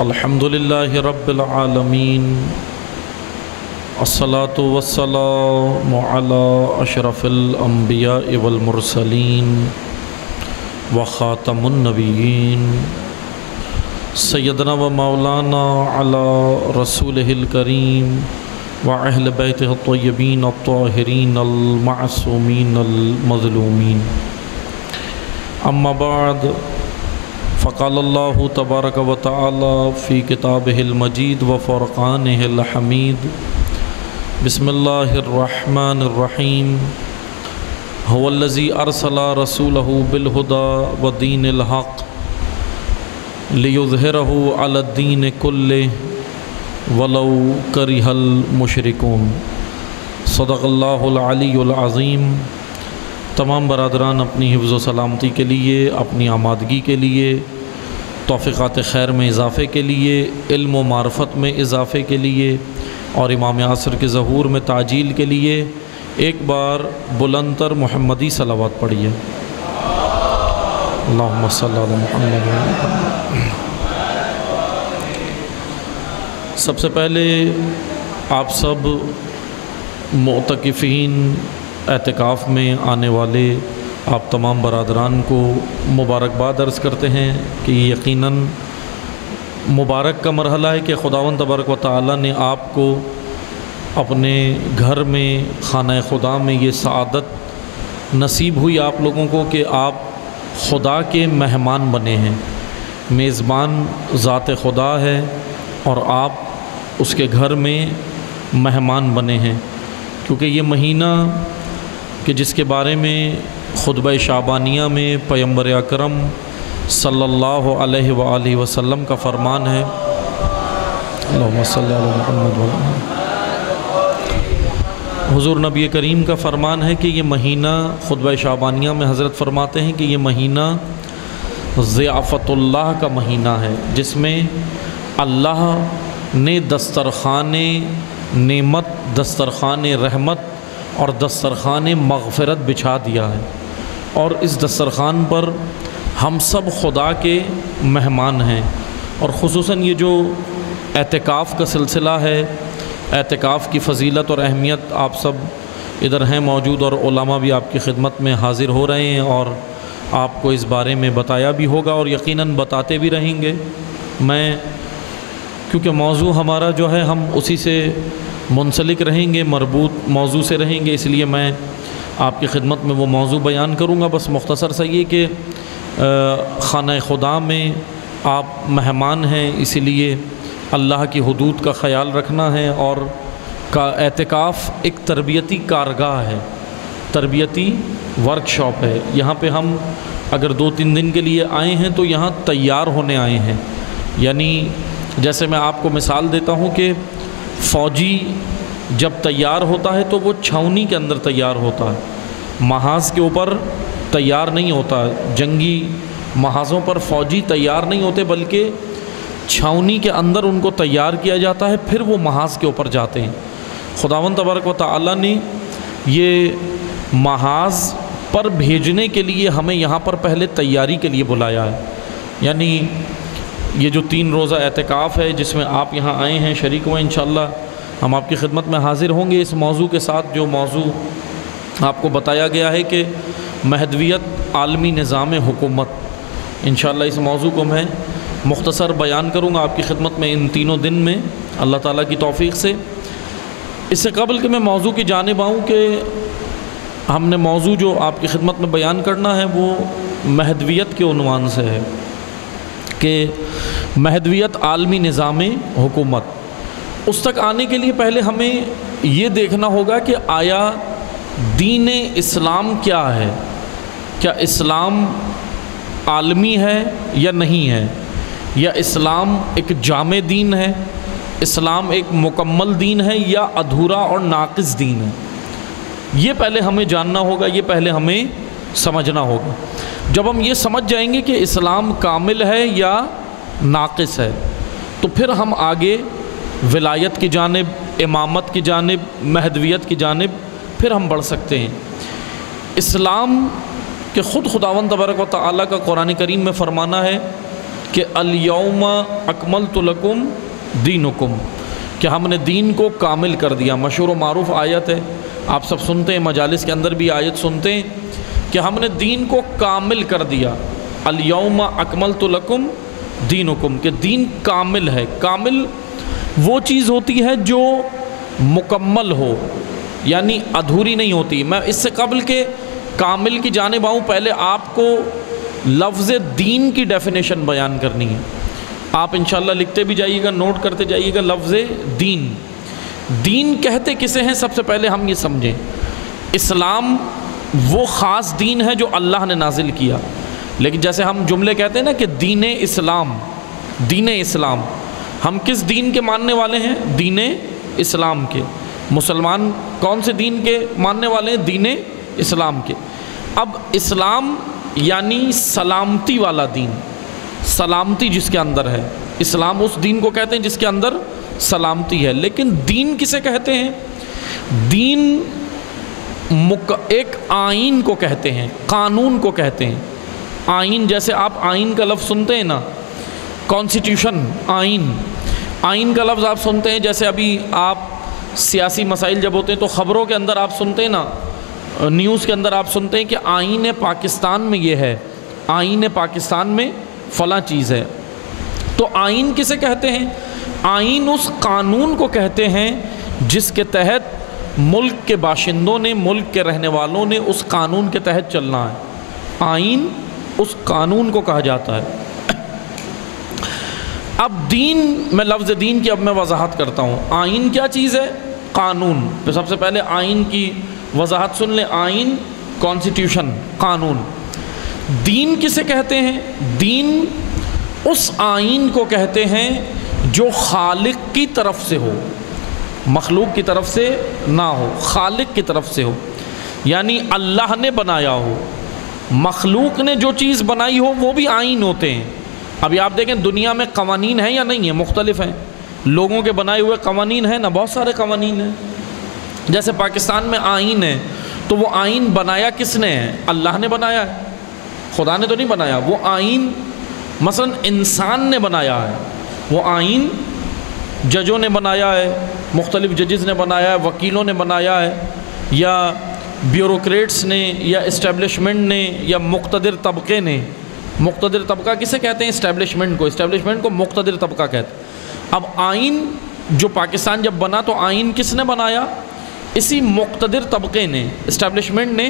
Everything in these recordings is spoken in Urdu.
الحمدللہ رب العالمین الصلاۃ والسلام علی اشرف الانبیاء والمرسلین وخاتم النبیین سیدنا و مولانا علی رسولہ الکریم واہل بیتہ الطیبین الطاہرین المعصومین المظلومین اما بعد فقال اللہ تبارک و تعالی فی کتابہ المجید و فرقانہ الحمید بسم اللہ الرحمن الرحیم هو الذی ارسل رسولہ بالہدی ودین الحق لیظہرہ علی الدین کلہ ولو کرہ المشرکون۔ صدق اللہ العلی العظیم۔ تمام برادران اپنی حفظ و سلامتی کے لیے، اپنی آمادگی کے لیے، توفیقات خیر میں اضافے کے لیے، علم و معرفت میں اضافے کے لیے اور امام عصر کے ظہور میں تعجیل کے لیے ایک بار بلند تر محمدی صلوات پڑھیے۔ اللہم صلی علی محمد۔ سب سے پہلے آپ سب معتکفین، اعتکاف میں آنے والے آپ تمام برادران کو مبارکباد عرض کرتے ہیں کہ یقیناً مبارک کا مرحلہ ہے کہ خداوند تبارک و تعالیٰ نے آپ کو اپنے گھر میں، خانہ خدا میں یہ سعادت نصیب ہوئی آپ لوگوں کو کہ آپ خدا کے مہمان بنے ہیں۔ میزبان ذات خدا ہے اور آپ اس کے گھر میں مہمان بنے ہیں، کیونکہ یہ مہینہ کہ جس کے بارے میں خطبہ شعبانیہ میں پیغمبر اکرم صلی اللہ علیہ وآلہ وسلم کا فرمان ہے، اللہم صلی علی محمد حضور نبی کریم کا فرمان ہے کہ یہ مہینہ خطبہ شعبانیہ میں حضرت فرماتے ہیں کہ یہ مہینہ ضیافت اللہ کا مہینہ ہے، جس میں اللہ نے دسترخوان نعمت، دسترخوان رحمت اور دسترخوان مغفرت بچھا دیا ہے، اور اس دسترخوان پر ہم سب خدا کے مہمان ہیں۔ اور خصوصاً یہ جو اعتکاف کا سلسلہ ہے، اعتکاف کی فضیلت اور اہمیت آپ سب ادھر ہیں موجود، اور علماء بھی آپ کی خدمت میں حاضر ہو رہے ہیں اور آپ کو اس بارے میں بتایا بھی ہوگا اور یقیناً بتاتے بھی رہیں گے۔ میں کیونکہ موضوع ہمارا جو ہے ہم اسی سے منسلک رہیں گے، مربوط موضوع سے رہیں گے، اس لیے میں آپ کی خدمت میں وہ موضوع بیان کروں گا۔ بس مختصر سا یہ کہ خانہ خدا میں آپ مہمان ہیں، اسی لیے اللہ کی حدود کا خیال رکھنا ہے، اور اعتکاف ایک تربیتی کارگاہ ہے، تربیتی ورکشاپ ہے۔ یہاں پہ ہم اگر 2-3 دن کے لیے آئے ہیں تو یہاں تیار ہونے آئے ہیں، یعنی جیسے میں آپ کو مثال دیتا ہوں کہ فوجی جب تیار ہوتا ہے تو وہ چھاؤنی کے اندر تیار ہوتا ہے، محاذ کے اوپر تیار نہیں ہوتا۔ جنگی محاذوں پر فوجی تیار نہیں ہوتے، بلکہ چھاؤنی کے اندر ان کو تیار کیا جاتا ہے، پھر وہ محاذ کے اوپر جاتے ہیں۔ خداوند تبارک و تعالیٰ نے یہ محاذ پر بھیجنے کے لیے ہمیں یہاں پر پہلے تیاری کے لیے بلایا ہے، یعنی یہ جو 3 روزہ اعتکاف ہے جس میں آپ یہاں آئے ہیں شریک ہوئے، انشاءاللہ ہم آپ کی خدمت میں حاضر ہوں گے اس موضوع کے ساتھ، جو موضوع آپ کو بتایا گیا ہے کہ مہدویت عالمی نظام حکومت۔ انشاءاللہ اس موضوع کو میں مختصر بیان کروں گا آپ کی خدمت میں ان 3 دن میں اللہ تعالیٰ کی توفیق سے۔ اس سے قبل کہ میں موضوع کی جانب آؤں کہ ہم نے موضوع جو آپ کی خدمت میں بیان کرنا ہے وہ مہدویت کے عنوان سے ہے کہ مہدویت عالمی نظام حکومت۔ اس تک آنے کے لیے پہلے ہمیں یہ دیکھنا ہوگا کہ آیا دین اسلام کیا ہے، کیا اسلام عالمی ہے یا نہیں ہے، یا اسلام ایک جامع دین ہے، اسلام ایک مکمل دین ہے یا ادھورا اور ناقص دین ہے۔ یہ پہلے ہمیں جاننا ہوگا، یہ پہلے ہمیں سمجھنا ہوگا۔ جب ہم یہ سمجھ جائیں گے کہ اسلام کامل ہے یا ناقص ہے، تو پھر ہم آگے ولایت کی جانب، امامت کی جانب، مہدویت کی جانب پھر ہم بڑھ سکتے ہیں۔ اسلام کہ خود خداوند تبارک و تعالیٰ کا قرآن کریم میں فرمانا ہے کہ الیوم اکملت لکم دینکم، کہ ہم نے دین کو کامل کر دیا۔ مشہور و معروف آیت ہے، آپ سب سنتے ہیں، مجالس کے اندر بھی آیت سنتے ہیں کہ ہم نے دین کو کامل کر دیا۔ الیوم اکملت لکم دینکم، کہ دین کامل ہے۔ کامل وہ چیز ہوتی ہے جو مکمل ہو، یعنی ادھوری نہیں ہوتی۔ میں اس سے قبل کہ کامل کی جانب آؤں، پہلے آپ کو لفظ دین کی ڈیفینیشن بیان کرنی ہے۔ آپ انشاءاللہ لکھتے بھی جائیے گا، نوٹ کرتے جائیے گا۔ لفظ دین، دین کہتے کسے ہیں؟ سب سے پہلے ہم یہ سمجھیں، اسلام وہ خاص دین ہے جو اللہ نے نازل کیا۔ لیکن جیسے ہم جملے کہتے ہیں نا کہ دین اسلام، دین اسلام، ہم کس دین کے ماننے والے ہیں؟ دین اسلام کے۔ مسلمان کون سے دین کے ماننے والے ہیں؟ دین اسلام کے۔ اب اسلام یعنی سلامتی والا دین، سلامتی جس کے اندر ہے، اسلام اس دین کو کہتے ہیں جس کے اندر سلامتی ہے۔ لیکن دین کسے کہتے ہیں؟ دین ایک آئین کو کہتے ہیں، قانون کو کہتے ہیں۔ آئین، جیسے آپ آئین کا لفظ سنتے ہیں نا، کانسٹیٹیوشن، آئین، آئین کا لفظ آپ سنتے ہیں۔ جیسے ابھی آپ سیاسی مسائل جب ہوتے ہیں تو خبروں کے اندر آپ سنتے ہیں نا، نیوز کے اندر آپ سنتے ہیں کہ آئین پاکستان میں یہ ہے، آئین پاکستان میں فلاں چیز ہے۔ تو آئین کسے کہتے ہیں؟ آئین اس قانون کو کہتے ہیں جس کے تحت ملک کے باشندوں نے، ملک کے رہنے والوں نے اس قانون کے تحت چلنا ہے۔ آئین اس قانون کو کہا جاتا ہے۔ اب دین، میں لفظ دین کی اب میں وضاحت کرتا ہوں۔ آئین کیا چیز ہے؟ قانون۔ تو سب سے پہلے آئین کی وضاحت سن لیں۔ آئین، کانسٹیٹیوشن، قانون۔ دین کسے کہتے ہیں؟ دین اس آئین کو کہتے ہیں جو خالق کی طرف سے ہو، مخلوق کی طرف سے نہ ہو، خالق کی طرف سے ہو، یعنی اللہ نے بنایا ہو۔ مخلوق نے جو چیز بنائی ہو وہ بھی آئین ہوتے ہیں۔ ابھی آپ دیکھیں دنیا میں قوانین ہیں یا نہیں ہیں؟ مختلف ہیں۔ لوگوں کے بنائے ہوئے قوانین ہیں نا، بہت سارے قوانین ہیں۔ جیسے پاکستان میں آئین ہے، تو وہ آئین بنایا کس نے ہے؟ اللہ نے بنایا ہے، خدا نے تو نہیں بنایا۔ وہ آئین مثلا انسان نے بنایا ہے، وہ آئین ججوں نے بنایا ہے، مختلف ججز نے بنایا ہے، وکیلوں نے بنایا ہے، یا بیوروکریٹس نے، یا اسٹیبلشمنٹ نے، یا مقتدر طبقے نے۔ مقتدر طبقہ کسے کہتے ہیں؟ اسٹیبلشمنٹ کو۔ اسٹیبلشمنٹ کو مقتدر طبقہ کہتے ہیں۔ اب آئین جو پاکستان جب بنا تو آئین کس نے بنایا؟ اسی مقتدر طبقے نے، اسٹیبلشمنٹ نے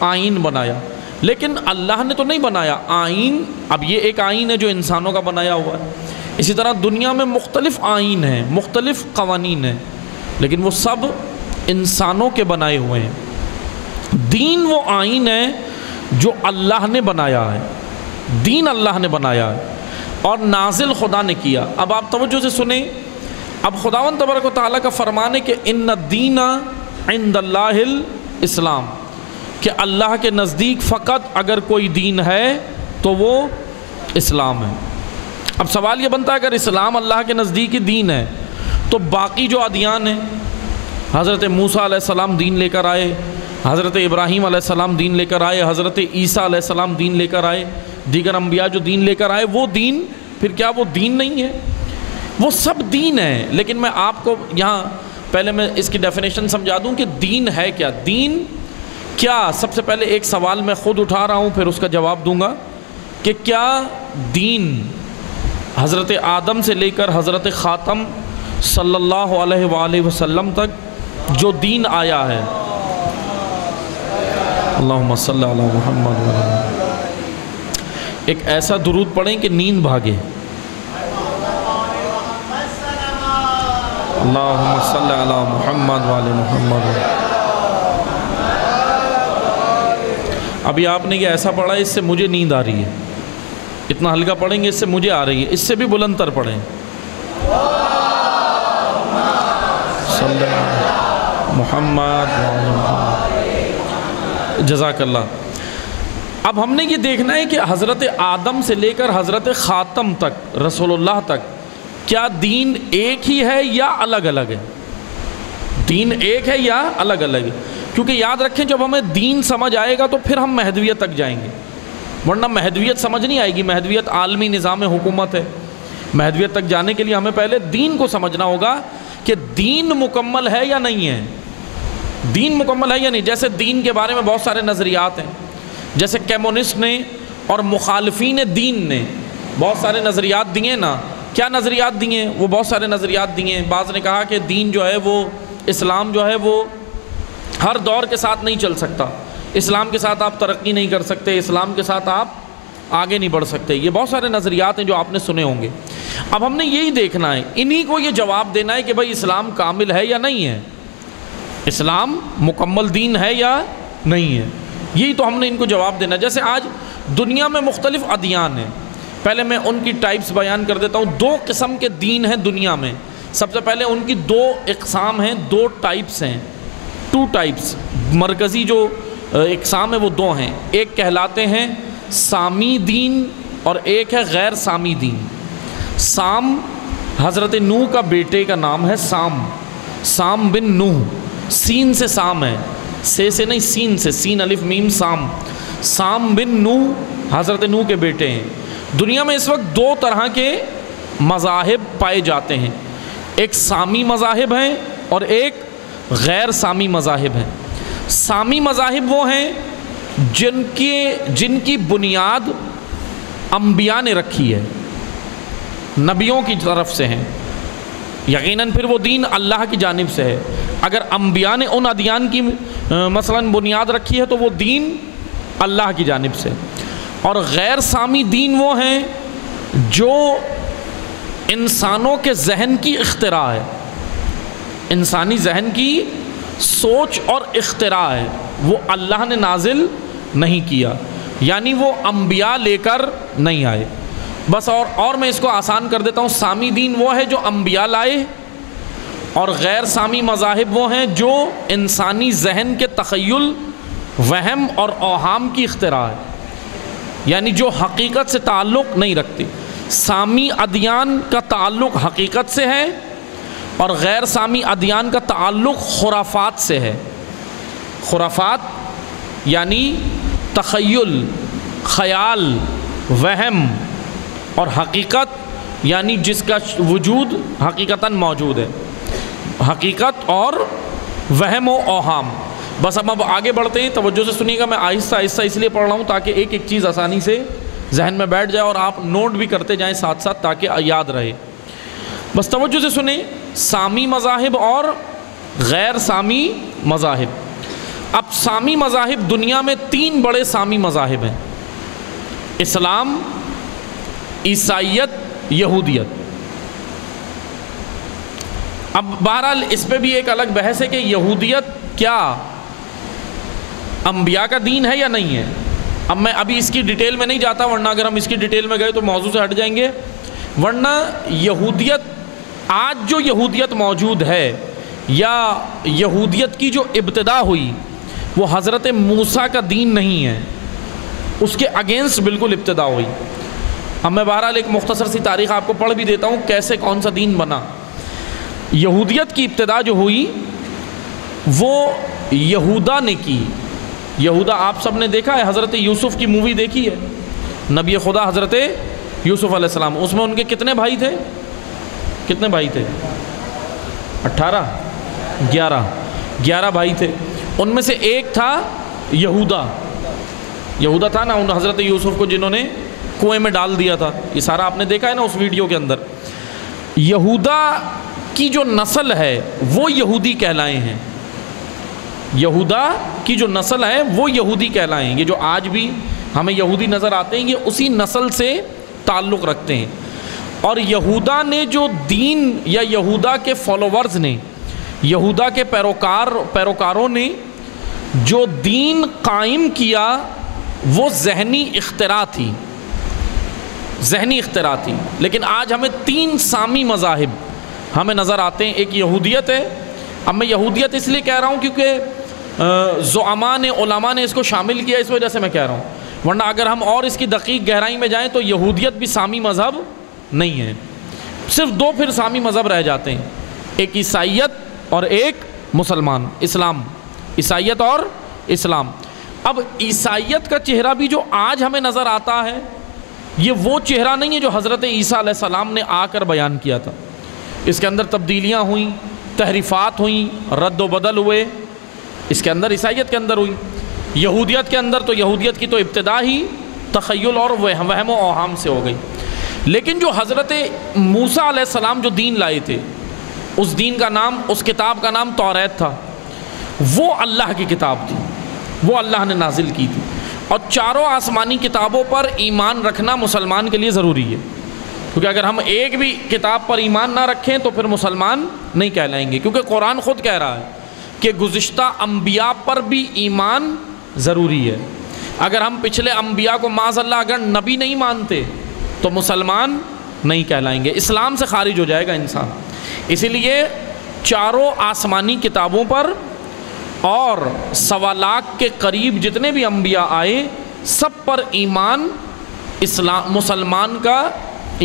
آئین بنایا، لیکن اللہ نے تو نہیں بنایا آئین۔ اب یہ ایک آئین ہے جو انسانوں کا بنایا ہوا ہے۔ اسی طرح دنیا میں مختلف آئین ہیں، مختلف قوانین ہیں، لیکن وہ سب انسانوں کے بنائے ہوئے ہیں۔ دین وہ آئین ہے جو اللہ نے بنایا ہے، دین اللہ نے بنایا ہے اور نازل خدا نے کیا۔ اب آپ توجہ سے سنیں، اب خداوند تبارک و تعالیٰ کا فرمان ہے کہ ان الدین عند اللہ الاسلام، کہ اللہ کے نزدیک فقط اگر کوئی دین ہے تو وہ اسلام ہے۔ اب سوال یہ بنتا ہے اگر اسلام اللہ کے نزدیک ہی دین ہے تو باقی جو ادیان ہیں، حضرت موسیٰ علیہ السلام دین لے کر آئے، حضرت ابراہیم علیہ السلام دین لے کر آئے، حضرت عیسیٰ علیہ السلام دین لے کر آئے، دیگر انبیاء جو دین لے کر آئے، وہ دین پھر کیا وہ دین نہیں ہے؟ وہ سب دین ہے۔ لیکن میں آپ کو یہاں پہلے میں اس کی ڈیفینیشن سمجھا دوں کہ دین ہے کیا۔ دین کیا، سب سے پہلے ایک سوال میں خود اٹھا رہا ہوں، پھر اس کا جواب دوں گا کہ کیا دین حضرت آدم سے لے کر حضرت خاتم صلی اللہ علیہ وآلہ وسلم تک جو دین آیا ہے، اللہم صلی علی محمد وعلی ایک ایسا درود پڑھیں کہ نیند بھاگے، اللہم صلی علی محمد وعلی محمد۔ ابھی آپ نے یہ ایسا پڑھا ہے اس سے مجھے نیند آ رہی ہے، اتنا ہلکا پڑھیں گے اس سے مجھے آ رہی ہے، اس سے بھی بلند تر پڑھیں، صلی علی محمد وعلی محمد۔ جزاک اللہ۔ اب ہم نے یہ دیکھنا ہے کہ حضرت آدم سے لے کر حضرت خاتم تک، رسول اللہ تک، کیا دین ایک ہی ہے یا الگ الگ ہے؟ دین ایک ہے یا الگ الگ ہے؟ کیونکہ یاد رکھیں جب ہمیں دین سمجھ آئے گا تو پھر ہم مہدویت تک جائیں گے۔ ورنہ مہدویت سمجھ نہیں آئے گی۔ مہدویت عالمی نظام حکومت ہے، مہدویت تک جانے کے لیے ہمیں پہلے دین کو سمجھنا ہوگا کہ دین مکمل ہے یا نہیں ہے، دین مکمل ہے یا نہیں۔ جیسے دین کے بارے میں بہت سارے نظریات ہیں، جیسے کمیونسٹ نے اور مخالفین دین نے بہت سارے نظریات دیے نا۔ کیا نظریات دیے؟ وہ بہت سارے نظریات دیے۔ بعض نے کہا کہ دین جو ہے وہ اسلام جو ہے وہ ہر دور کے ساتھ نہیں چل سکتا، اسلام کے ساتھ آپ ترقی نہیں کر سکتے، اسلام کے ساتھ آپ آگے نہیں بڑھ سکتے۔ یہ بہت سارے نظریات ہیں جو آپ نے سنے ہوں گے۔ اب ہم نے یہی دیکھنا ہے، انہی کو یہ جواب دینا ہے کہ بھائی اسلام کامل ہے یا نہیں ہے، اسلام مکمل دین ہے یا نہیں ہے، یہی تو ہم نے ان کو جواب دینا ہے۔ جیسے آج دنیا میں مختلف ادیان ہیں، پہلے میں ان کی ٹائپس بیان کر دیتا ہوں۔ 2 قسم کے دین ہیں دنیا میں۔ سب سے پہلے ان کی 2 اقسام ہیں، 2 ٹائپس ہیں، 2 ٹائپس۔ مرکزی جو اقسام ہے وہ 2 ہیں، ایک کہلاتے ہیں سامی دین اور ایک ہے غیر سامی دین۔ سام حضرت نوح کا بیٹے کا نام ہے سام بن نوح، سین سے سام ہے، سے نہیں، سین سے، سین الف میم سام بن نوح حضرت نوح کے بیٹے ہیں۔ دنیا میں اس وقت 2 طرح کے مذاہب پائے جاتے ہیں، ایک سامی مذاہب ہیں اور ایک غیر سامی مذاہب ہیں۔ سامی مذاہب وہ ہیں جن کی بنیاد انبیاء نے رکھی ہے، نبیوں کی طرف سے ہیں، یقیناً پھر وہ دین اللہ کی جانب سے ہے۔ اگر انبیاء نے ان ادیان کی مثلاً بنیاد رکھی ہے تو وہ دین اللہ کی جانب سے۔ اور غیر سامی دین وہ ہیں جو انسانوں کے ذہن کی اختراع ہے، انسانی ذہن کی سوچ اور اختراع ہے، وہ اللہ نے نازل نہیں کیا، یعنی وہ انبیاء لے کر نہیں آئے۔ بس اور میں اس کو آسان کر دیتا ہوں، سامی دین وہ ہے جو انبیاء لائے، اور غیر سامی مذاہب وہ ہیں جو انسانی ذہن کے تخیل، وہم اور اوہام کی اختراع ہے، یعنی جو حقیقت سے تعلق نہیں رکھتے۔ سامی ادیان کا تعلق حقیقت سے ہے اور غیر سامی ادیان کا تعلق خرافات سے ہے۔ خرافات یعنی تخیل، خیال، وہم، اور حقیقت یعنی جس کا وجود حقیقتاً موجود ہے، حقیقت اور وہم و اوہام۔ بس اب آگے بڑھتے ہیں، توجہ سے سنیے گا، میں آہستہ آہستہ اس لیے پڑھ رہا ہوں تاکہ ایک ایک چیز آسانی سے ذہن میں بیٹھ جائے اور آپ نوٹ بھی کرتے جائیں ساتھ ساتھ تاکہ یاد رہے۔ بس توجہ سے سنیں، سامی مذاہب اور غیر سامی مذاہب۔ اب سامی مذاہب، دنیا میں 3 بڑے سامی مذاہب ہیں، اسلام، عیسائیت، یہودیت۔ اب بہرحال اس پہ بھی ایک الگ بحث ہے کہ یہودیت کیا انبیاء کا دین ہے یا نہیں ہے۔ اب میں ابھی اس کی ڈیٹیل میں نہیں جاتا، ورنہ اگر ہم اس کی ڈیٹیل میں گئے تو موضوع سے ہٹ جائیں گے۔ ورنہ یہودیت، آج جو یہودیت موجود ہے یا یہودیت کی جو ابتدا ہوئی وہ حضرت موسیٰ کا دین نہیں ہے، اس کے اگینسٹ بالکل ابتدا ہوئی۔ اب میں بہرحال ایک مختصر سی تاریخ آپ کو پڑھ بھی دیتا ہوں کیسے کون سا دین بنا۔ یہودیت کی ابتدا جو ہوئی وہ یہودا نے کی۔ یہودا آپ سب نے دیکھا ہے، حضرت یوسف کی مووی دیکھی ہے، نبی خدا حضرت یوسف علیہ السلام، اس میں ان کے کتنے بھائی تھے؟ کتنے بھائی تھے؟ 18 11 بھائی تھے، ان میں سے ایک تھا یہودا تھا نا، ان حضرت یوسف کو جنہوں نے کنویں میں ڈال دیا تھا، یہ سارا آپ نے دیکھا ہے نا اس ویڈیو کے اندر۔ یہودا کی جو نسل ہے وہ یہودی کہلائے ہیں، یہودا کی جو نسل ہے وہ یہودی کہلائے ہیں۔ یہ جو آج بھی ہمیں یہودی نظر آتے ہیں یہ اسی نسل سے تعلق رکھتے ہیں۔ اور یہودا نے جو دین، یا یہودا کے فالوورز نے، یہودا کے پیروکاروں نے جو دین قائم کیا وہ ذہنی اختراع تھی، ذہنی اختراع تھی۔ لیکن آج ہمیں 3 سامی مذاہب ہمیں نظر آتے ہیں۔ ایک یہودیت ہے، اب میں یہودیت اس لیے کہہ رہا ہوں کیونکہ زعماء نے، علماء نے اس کو شامل کیا، اس وجہ سے میں کہہ رہا ہوں، ورنہ اگر ہم اور اس کی دقیق گہرائی میں جائیں تو یہودیت بھی سامی مذہب نہیں ہے۔ صرف 2 پھر سامی مذہب رہ جاتے ہیں، ایک عیسائیت اور ایک مسلمان، اسلام، عیسائیت اور اسلام۔ اب عیسائیت کا چہرہ بھی جو آج ہمیں نظر آتا ہے یہ وہ چہرہ نہیں ہے جو حضرت عیسیٰ علیہ السلام نے آ کر بیان کیا تھا. اس کے اندر تبدیلیاں ہوئیں، تحریفات ہوئیں، رد و بدل ہوئے، اس کے اندر عیسائیت کے اندر ہوئی. یہودیت کے اندر تو یہودیت کی تو ابتدا ہی تخیل اور وہم و اوہام سے ہو گئی. لیکن جو حضرت موسیٰ علیہ السلام جو دین لائے تھے، اس دین کا نام، اس کتاب کا نام توریت تھا. وہ اللہ کی کتاب تھی، وہ اللہ نے نازل کی تھی. اور چاروں آسمانی کتابوں پر ایمان رکھنا مسلمان کے لیے ضروری ہے، کیونکہ اگر ہم ایک بھی کتاب پر ایمان نہ رکھیں تو پھر مسلمان نہیں کہلائیں گے. کیونکہ قرآن خود کہہ رہا ہے کہ گزشتہ انبیاء پر بھی ایمان ضروری ہے. اگر ہم پچھلے انبیاء کو معاذ اللہ اگر نبی نہیں مانتے تو مسلمان نہیں کہلائیں گے، اسلام سے خارج ہو جائے گا انسان. اسی لیے چاروں آسمانی کتابوں پر اور 1.25 لاکھ کے قریب جتنے بھی انبیاء آئے سب پر ایمان، اسلام مسلمان کا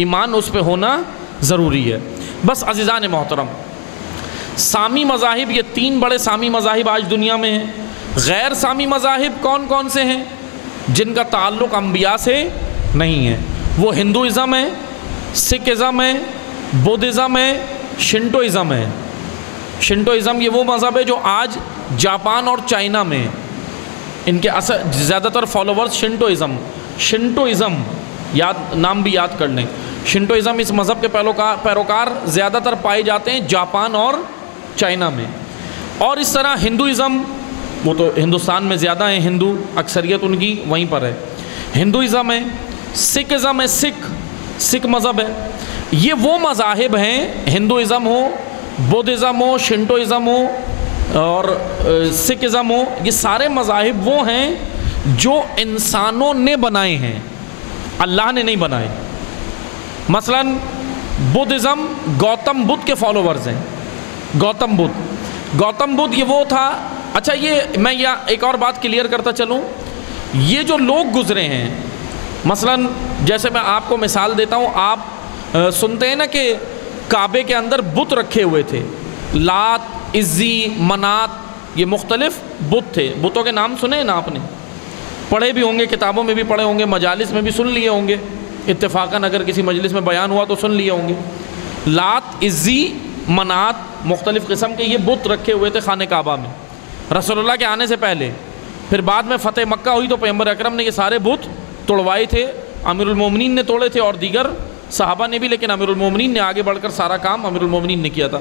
ایمان اس پہ ہونا ضروری ہے. بس عزیزان محترم، سامی مذاہب، یہ 3 بڑے سامی مذاہب آج دنیا میں ہیں. غیر سامی مذاہب کون کون سے ہیں جن کا تعلق انبیاء سے نہیں ہے؟ وہ ہندوازم ہے، سکھزم ہے، بدھزم ہے، شنٹوازم ہے. شنٹوازم یہ وہ مذہب ہے جو آج جاپان اور چائنا میں، ان کے زیادہ تر فالوورز شنٹوازم نام بھی یاد کر لیں. شنٹوازم اس مذہب کے پیروکار زیادہ تر پائے جاتے ہیں جاپان اور چائنا میں. اور اس طرح ہندوازم، وہ تو ہندوستان میں زیادہ ہیں، ہندو اکثریت ان کی وہیں پر ہے. ہندوازم ہے، سکھزم ہے، سکھ مذہب ہے. یہ وہ مذاہب ہیں، ہندوازم ہو، بدھزم ہو، شنٹوازم ہو اور سکھزم ہو، یہ سارے مذاہب وہ ہیں جو انسانوں نے بنائے ہیں، اللہ نے نہیں بنائے. مثلا بدھزم گوتم بدھ کے فالوورز ہیں. گوتم بدھ یہ وہ تھا. اچھا، یہ میں ایک اور بات کلیئر کرتا چلوں، یہ جو لوگ گزرے ہیں، مثلا جیسے میں آپ کو مثال دیتا ہوں، آپ سنتے ہیں نا کہ کعبے کے اندر بت رکھے ہوئے تھے، لات، عزی، منات، یہ مختلف بت تھے. بتوں کے نام سنے نا، آپ نے پڑھے بھی ہوں گے، کتابوں میں بھی پڑھے ہوں گے، مجالس میں بھی سن لیے ہوں گے، اتفاقاً اگر کسی مجلس میں بیان ہوا تو سن لیے ہوں گے. لات، عزی، منات، مختلف قسم کے یہ بت رکھے ہوئے تھے خانہ کعبہ میں رسول اللہ کے آنے سے پہلے. پھر بعد میں فتح مکہ ہوئی تو پیغمبر اکرم نے یہ سارے بت توڑوائے تھے. امیر المومنین نے توڑے تھے اور دیگر صحابہ نے بھی، لیکن امیر المومنین نے آگے بڑھ کر سارا کام امیر المومنین نے کیا تھا.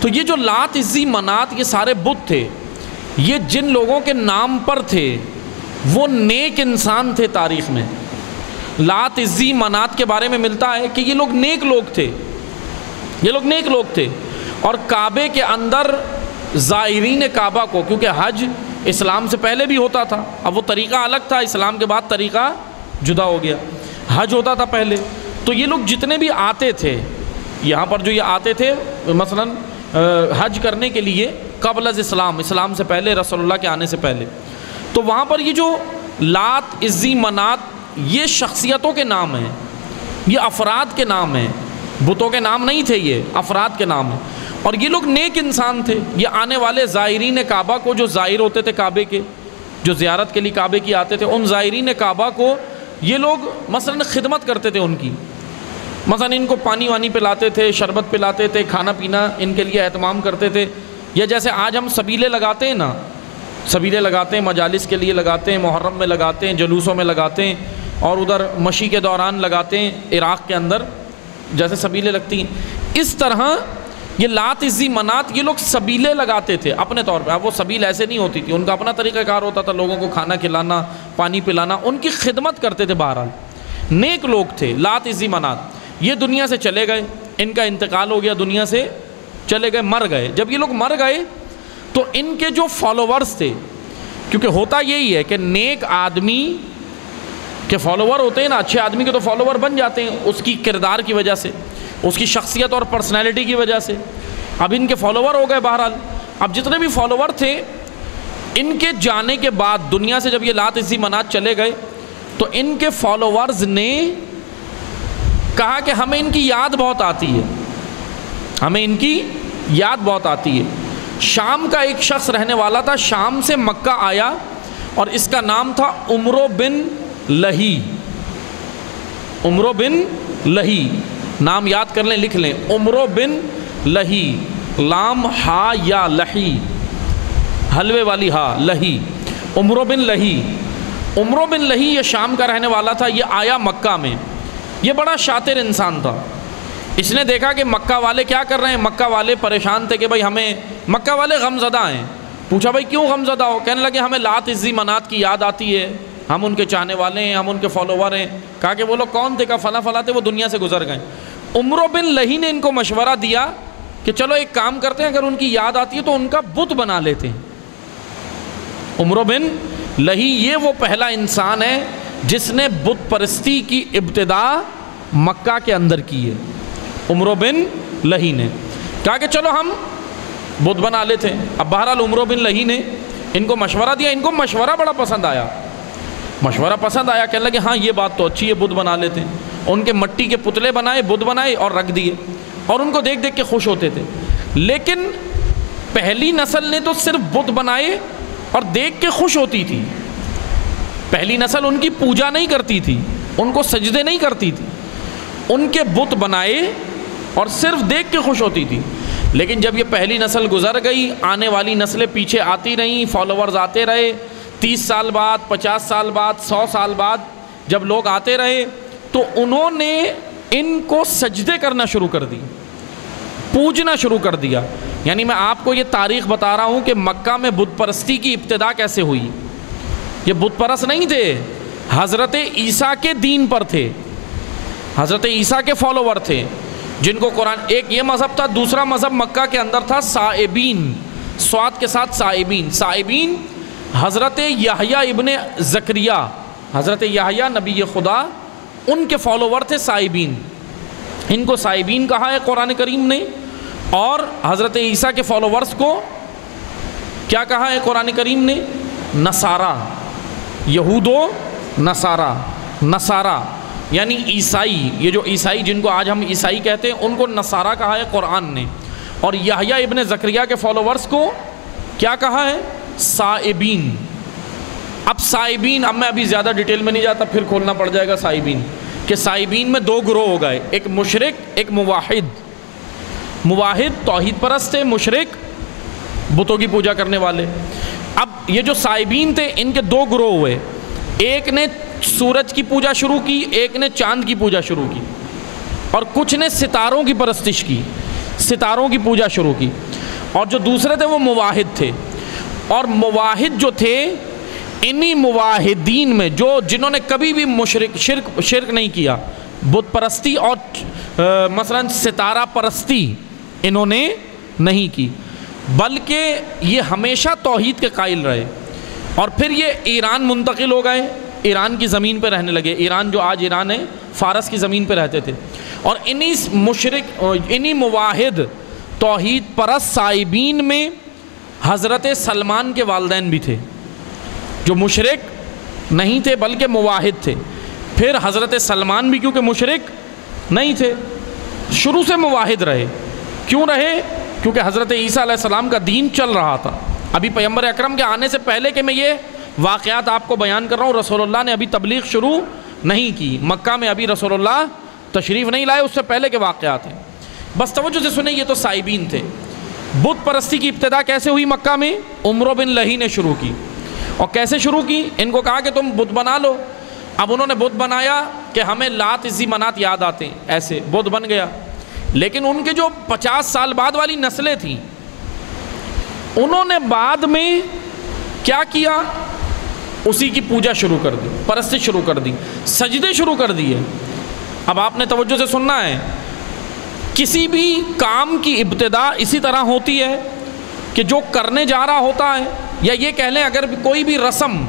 تو یہ جو لات، عزی، منات، یہ سارے بت تھے، یہ جن لوگوں کے نام پر تھے وہ نیک انسان تھے. تاریخ میں لات، عزی، منات کے بارے میں ملتا ہے کہ یہ لوگ نیک لوگ تھے، یہ لوگ نیک لوگ تھے. اور کعبے کے اندر زائرین کعبہ کو، کیونکہ حج اسلام سے پہلے بھی ہوتا تھا، اب وہ طریقہ الگ تھا، اسلام کے بعد طریقہ جدا ہو گیا، حج ہوتا تھا پہلے. تو یہ لوگ جتنے بھی آتے تھے یہاں پر، جو یہ آتے تھے مثلا حج کرنے کے لیے قبل از اسلام سے پہلے، رسول اللہ کے آنے سے پہلے، تو وہاں پر یہ جو لات، عزی، منات، یہ شخصیتوں کے نام ہیں، یہ افراد کے نام ہیں، بتوں کے نام نہیں تھے، یہ افراد کے نام ہیں. اور یہ لوگ نیک انسان تھے. یہ آنے والے زائرین کعبہ کو، جو زائر ہوتے تھے کعبے کے، جو زیارت کے لیے کعبے کی آتے تھے، ان زائرین کعبہ کو یہ لوگ مثلا خدمت کرتے تھے ان کی. مثلا ان کو پانی وانی پلاتے تھے، شربت پلاتے تھے، کھانا پینا ان کے لیے اہتمام کرتے تھے. یا جیسے آج ہم سبیلے لگاتے ہیں نا، سبیلے لگاتے ہیں، مجالس کے لیے لگاتے ہیں، محرم میں لگاتے ہیں، جلوسوں میں لگاتے ہیں، اور ادھر مشی کے دوران لگاتے ہیں عراق کے اندر جیسے سبیلے لگتی ہیں. اس طرح یہ لات، عزی، منات، یہ لوگ سبیلے لگاتے تھے اپنے طور پہ. اب وہ سبیل ایسے نہیں ہوتی تھی، ان کا اپنا طریقہ کار ہوتا تھا، لوگوں کو کھانا کھلانا، پانی پلانا، ان کی خدمت کرتے تھے. بہرحال نیک لوگ تھے لات، عزی، منات. یہ دنیا سے چلے گئے، ان کا انتقال ہو گیا، دنیا سے چلے گئے، مر گئے. جب یہ لوگ مر گئے تو ان کے جو فالوورز تھے، کیونکہ ہوتا یہی ہے کہ نیک آدمی کے فالوور ہوتے ہیں نا، اچھے آدمی کے تو فالوور بن جاتے ہیں اس کی کردار کی وجہ سے، اس کی شخصیت اور پرسنالٹی کی وجہ سے. اب ان کے فالوور ہو گئے. بہرحال اب جتنے بھی فالوور تھے، ان کے جانے کے بعد دنیا سے جب یہ لات، عزی، منات چلے گئے تو ان کے فالوورز نے کہا کہ ہمیں ان کی یاد بہت آتی ہے، ہمیں ان کی یاد بہت آتی ہے. شام کا ایک شخص رہنے والا تھا، شام سے مکہ آیا اور اس کا نام تھا عمرو بن لہی. عمرو بن لہی, نام یاد کر لیں, لکھ لیں, عمرو بن لہی, لام ہا یا لہی, حلوے والی ہا, لہی, عمرو بن لہی. عمرو بن لہی یہ شام کا رہنے والا تھا. یہ آیا مکہ میں. یہ بڑا شاطر انسان تھا. اس نے دیکھا کہ مکہ والے کیا کر رہے ہیں. مکہ والے پریشان تھے کہ بھائی ہمیں, مکہ والے غم زدہ ہیں. پوچھا بھائی کیوں غم زدہ ہو؟ کہنے لگے ہمیں لات عزی منات کی یاد آتی ہے, ہم ان کے چاہنے والے ہیں, ہم ان کے فالوور ہیں. کہا کہ وہ لوگ کون تھے؟ کہا فلاں فلاں تھے, وہ دنیا سے گزر گئے. عمرو بن لہی نے ان کو مشورہ دیا کہ چلو ایک کام کرتے ہیں, اگر ان کی یاد آتی ہے تو ان کا بت بنا لیتے ہیں. عمرو بن لہی یہ وہ پہلا انسان ہے جس نے بت پرستی کی ابتدا مکہ کے اندر کی ہے. عمرو بن لہی نے کہا کہ چلو ہم بت بنا لیتے ہیں. اب بہرحال عمرو بن لہی نے ان کو مشورہ دیا. ان کو مشورہ بڑا پسند آیا, مشورہ پسند آیا. کہنے لگے ہاں یہ بات تو اچھی ہے, بت بنا لیتے ہیں. ان کے مٹی کے پتلے بنائے, بت بنائے اور رکھ دیے, اور ان کو دیکھ دیکھ کے خوش ہوتے تھے. لیکن پہلی نسل نے تو صرف بت بنائے اور دیکھ کے خوش ہوتی تھی. پہلی نسل ان کی پوجا نہیں کرتی تھی, ان کو سجدے نہیں کرتی تھی. ان کے بت بنائے اور صرف دیکھ کے خوش ہوتی تھی. لیکن جب یہ پہلی نسل گزر گئی, آنے والی نسلیں پیچھے آتی رہیں, فالوورز آتے رہے. 30 سال بعد, 50 سال بعد, 100 سال بعد جب لوگ آتے رہے تو انہوں نے ان کو سجدے کرنا شروع کر دی, پوجنا شروع کر دیا. یعنی میں آپ کو یہ تاریخ بتا رہا ہوں کہ مکہ میں بت پرستی کی ابتدا کیسے ہوئی. یہ بت پرست نہیں تھے, حضرت عیسیٰ کے دین پر تھے, حضرت عیسیٰ کے فالوور تھے جن کو قرآن, ایک یہ مذہب تھا. دوسرا مذہب مکہ کے اندر تھا سائبین, سواد کے ساتھ سائبین. سائبین حضرت یحییٰ ابن زکریا, حضرت یحییٰ نبی خدا, ان کے فالوور تھے سائبین. ان کو سائبین کہا ہے قرآن کریم نے. اور حضرت عیسیٰ کے فالوورز کو کیا کہا ہے قرآن کریم نے؟ نصارہ, یہود و نصارہ. نصارہ یعنی عیسائی. یہ جو عیسائی جن کو آج ہم عیسائی کہتے ہیں ان کو نصارہ کہا ہے قرآن نے. اور یحییٰ ابن زکریا کے فالوورز کو کیا کہا ہے؟ سائبین. اب سائبین, اب میں ابھی زیادہ ڈیٹیل میں نہیں جاتا, پھر کھولنا پڑ جائے گا سائبین, کہ سائبین میں 2 گروہ ہو گئے, ایک مشرک, ایک موحد. موحد توحید پرست تھے, مشرک بتوں کی پوجا کرنے والے. اب یہ جو سائبین تھے ان کے 2 گروہ ہوئے. ایک نے سورج کی پوجا شروع کی, ایک نے چاند کی پوجا شروع کی, اور کچھ نے ستاروں کی پرستش کی, ستاروں کی پوجا شروع کی. اور جو دوسرے تھے وہ موحد تھے. اور موحد جو تھے, انہی موحدین میں جنہوں نے کبھی بھی شرک نہیں کیا, بت پرستی اور مثلا ستارہ پرستی انہوں نے نہیں کی, بلکہ یہ ہمیشہ توحید کے قائل رہے. اور پھر یہ ایران منتقل ہو گئے, ایران کی زمین پہ رہنے لگے. ایران جو آج ایران ہے, فارس کی زمین پہ رہتے تھے. اور انہی موحد توحید پرست سائبین میں حضرت سلمان کے والدین بھی تھے, جو مشرک نہیں تھے بلکہ موحد تھے. پھر حضرت سلمان بھی کیونکہ مشرک نہیں تھے, شروع سے موحد رہے. کیوں رہے؟ کیونکہ حضرت عیسیٰ علیہ السلام کا دین چل رہا تھا. ابھی پیغمبر اکرم کے آنے سے پہلے کہ میں یہ واقعات آپ کو بیان کر رہا ہوں, رسول اللہ نے ابھی تبلیغ شروع نہیں کی. مکہ میں ابھی رسول اللہ تشریف نہیں لائے, اس سے پہلے کے واقعات ہیں. بس توجہ سے سنیں, یہ تو سائبین تھے. بت پرستی کی ابتدا کیسے ہوئی مکہ میں؟ عمرو بن لہی نے شروع کی. اور کیسے شروع کی؟ ان کو کہا کہ تم بت بنا لو. اب انہوں نے بت بنایا کہ ہمیں لات عزی منات یاد آتے ہیں, ایسے بت بن گیا. لیکن ان کے جو 50 سال بعد والی نسلیں تھیں, انہوں نے بعد میں کیا کیا؟ اسی کی پوجا شروع کر دی, پرستش شروع کر دی, سجدے شروع کر دیے. اب آپ نے توجہ سے سننا ہے, کسی بھی کام کی ابتدا اسی طرح ہوتی ہے کہ جو کرنے جا رہا ہوتا ہے, یا یہ کہہ لیں اگر کوئی بھی رسم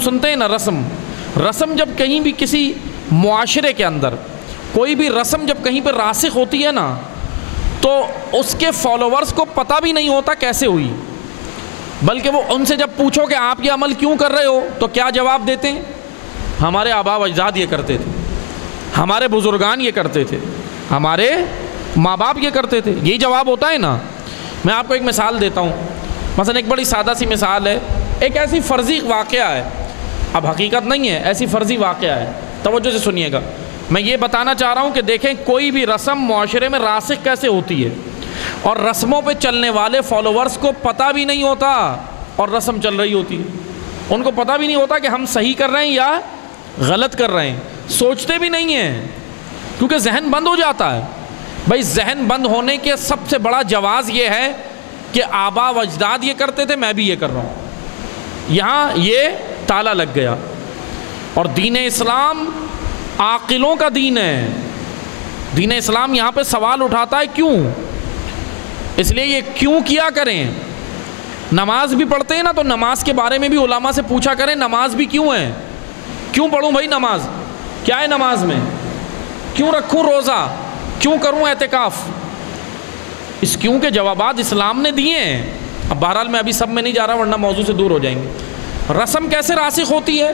سنتے ہیں نا, رسم جب کہیں بھی کسی معاشرے کے اندر کوئی بھی رسم جب کہیں پہ راسخ ہوتی ہے نا, تو اس کے فالوورز کو پتہ بھی نہیں ہوتا کیسے ہوئی, بلکہ وہ ان سے جب پوچھو کہ آپ یہ عمل کیوں کر رہے ہو تو کیا جواب دیتے ہیں؟ ہمارے آبا و اجداد یہ کرتے تھے, ہمارے بزرگان یہ کرتے تھے, ہمارے ماں باپ یہ کرتے تھے. یہی جواب ہوتا ہے نا. میں آپ کو ایک مثال دیتا ہوں. مثلا ایک بڑی سادہ سی مثال ہے, ایک ایسی فرضی واقعہ ہے، اب حقیقت نہیں ہے، ایسی فرضی واقعہ ہے، توجہ سے سنیے گا۔ میں یہ بتانا چاہ رہا ہوں کہ دیکھیں کوئی بھی رسم معاشرے میں راسخ کیسے ہوتی ہے، اور رسموں پہ چلنے والے فالوورز کو پتہ بھی نہیں ہوتا اور رسم چل رہی ہوتی ہے، ان کو پتہ بھی نہیں ہوتا کہ ہم صحیح کر رہے ہیں یا غلط کر رہے ہیں، سوچتے بھی نہیں ہیں، کیونکہ ذہن بند ہو جاتا ہے۔ بھائی ذہن بند ہونے کے سب سے بڑا جواز یہ ہے کہ آبا و اجداد یہ کرتے تھے، میں بھی یہ کر رہا ہوں، یہاں یہ تالا لگ گیا۔ اور دین اسلام عاقلوں کا دین ہے، دین اسلام یہاں پہ سوال اٹھاتا ہے کیوں، اس لیے یہ کیوں کیا کریں۔ نماز بھی پڑھتے ہیں نا، تو نماز کے بارے میں بھی علماء سے پوچھا کریں نماز بھی کیوں ہے، کیوں پڑھوں بھائی نماز، کیا ہے نماز میں، کیوں رکھوں روزہ، کیوں کروں اعتکاف، اس کیوں کے جوابات اسلام نے دیے ہیں۔ اب بہرحال میں ابھی سب میں نہیں جا رہا ورنہ موضوع سے دور ہو جائیں گے۔ رسم کیسے راسخ ہوتی ہے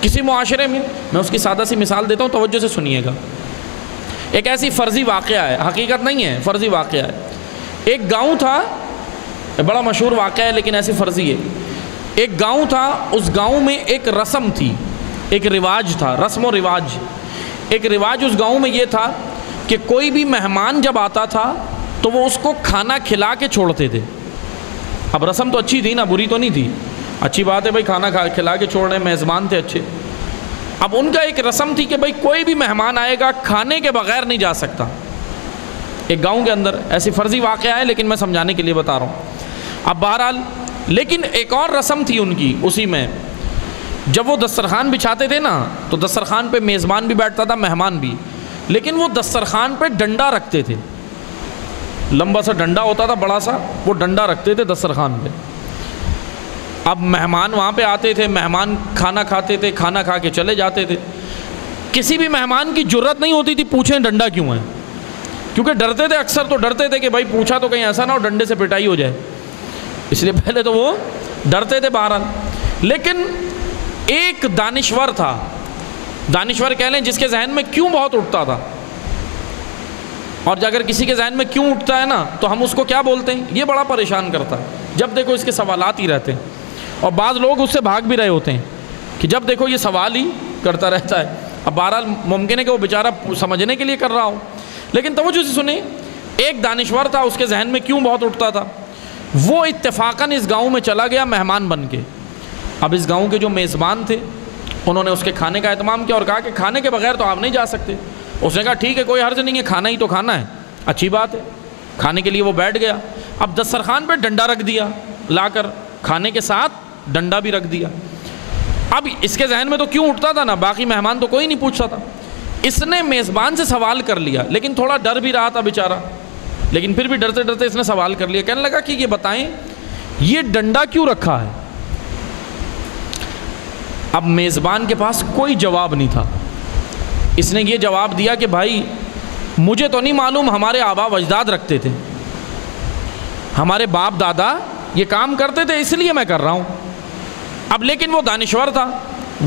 کسی معاشرے میں، میں اس کی سادہ سی مثال دیتا ہوں، توجہ سے سنیے گا۔ ایک ایسی فرضی واقعہ ہے، حقیقت نہیں ہے، فرضی واقعہ ہے۔ ایک گاؤں تھا، بڑا مشہور واقعہ ہے لیکن ایسی فرضی ہے۔ ایک گاؤں تھا، اس گاؤں میں ایک رسم تھی، ایک رواج تھا، رسم و رواج۔ ایک رواج اس گاؤں میں یہ تھا کہ کوئی بھی مہمان جب آتا تھا تو وہ اس کو کھانا کھلا کے چھوڑتے تھے۔ اب رسم تو اچھی تھی نا، بری تو نہیں تھی، اچھی بات ہے بھائی، کھانا کھلا کے چھوڑ رہے ہیں، میزبان تھے اچھے۔ اب ان کا ایک رسم تھی کہ بھائی کوئی بھی مہمان آئے گا کھانے کے بغیر نہیں جا سکتا۔ ایک گاؤں کے اندر ایسی فرضی واقعہ ہے لیکن میں سمجھانے کے لیے بتا رہا ہوں۔ اب بہرحال لیکن ایک اور رسم تھی ان کی، اسی میں جب وہ دسترخوان بچھاتے تھے نا تو دسترخوان پہ میزبان بھی بیٹھتا تھا، مہمان بھی، لیکن وہ دسترخوان پہ ڈنڈا رکھتے تھے، لمبا سا ڈنڈا ہوتا تھا بڑا سا، وہ ڈنڈا رکھتے تھے دسترخوان پہ۔ اب مہمان وہاں پہ آتے تھے، مہمان کھانا کھاتے تھے، کھانا کھا کے چلے جاتے تھے، کسی بھی مہمان کی جرت نہیں ہوتی تھی پوچھیں ڈنڈا کیوں ہے، کیونکہ ڈرتے تھے، اکثر تو ڈرتے تھے کہ بھائی پوچھا تو کہیں ایسا نہ ہو ڈنڈے سے پٹائی ہو جائے، اس لیے پہلے تو وہ ڈرتے تھے بہرحال۔ لیکن ایک دانشور تھا، دانشور کہہ لیں جس کے ذہن میں کیوں بہت اٹھتا تھا، اور اگر کسی کے ذہن میں کیوں اٹھتا ہے نا تو ہم اس کو کیا بولتے ہیں، یہ بڑا پریشان کرتا ہے، جب دیکھو اس کے سوالات ہی رہتے ہیں، اور بعض لوگ اس سے بھاگ بھی رہے ہوتے ہیں کہ جب دیکھو یہ سوال ہی کرتا رہتا ہے۔ اب بہرحال ممکن ہے کہ وہ بیچارہ سمجھنے کے لیے کر رہا ہو، لیکن توجہ سے سنیں، ایک دانشور تھا، اس کے ذہن میں کیوں بہت اٹھتا تھا، وہ اتفاقاً اس گاؤں میں چلا گیا مہمان بن کے۔ اب اس گاؤں کے جو میزبان تھے انہوں نے اس کے کھانے کا اہتمام کیا اور کہا کہ کھانے کے بغیر تو آپ نہیں جا سکتے۔ اس نے کہا ٹھیک ہے کوئی حرج نہیں ہے، کھانا ہی تو کھانا ہے، اچھی بات ہے۔ کھانے کے لیے وہ بیٹھ گیا، اب دسترخوان پہ ڈنڈا رکھ دیا لا کر، کھانے کے ساتھ ڈنڈا بھی رکھ دیا۔ اب اس کے ذہن میں تو کیوں اٹھتا تھا نا، باقی مہمان تو کوئی نہیں پوچھتا تھا، اس نے میزبان سے سوال کر لیا، لیکن تھوڑا ڈر بھی رہا تھا بیچارہ، لیکن پھر بھی ڈرتے ڈرتے اس نے سوال کر لیا، کہنے لگا کہ یہ بتائیں یہ ڈنڈا کیوں رکھا ہے۔ اب میزبان کے پاس کوئی جواب نہیں تھا، اس نے یہ جواب دیا کہ بھائی مجھے تو نہیں معلوم، ہمارے آبا و اجداد رکھتے تھے، ہمارے باپ دادا یہ کام کرتے تھے اس لیے میں کر رہا ہوں۔ اب لیکن وہ دانشور تھا،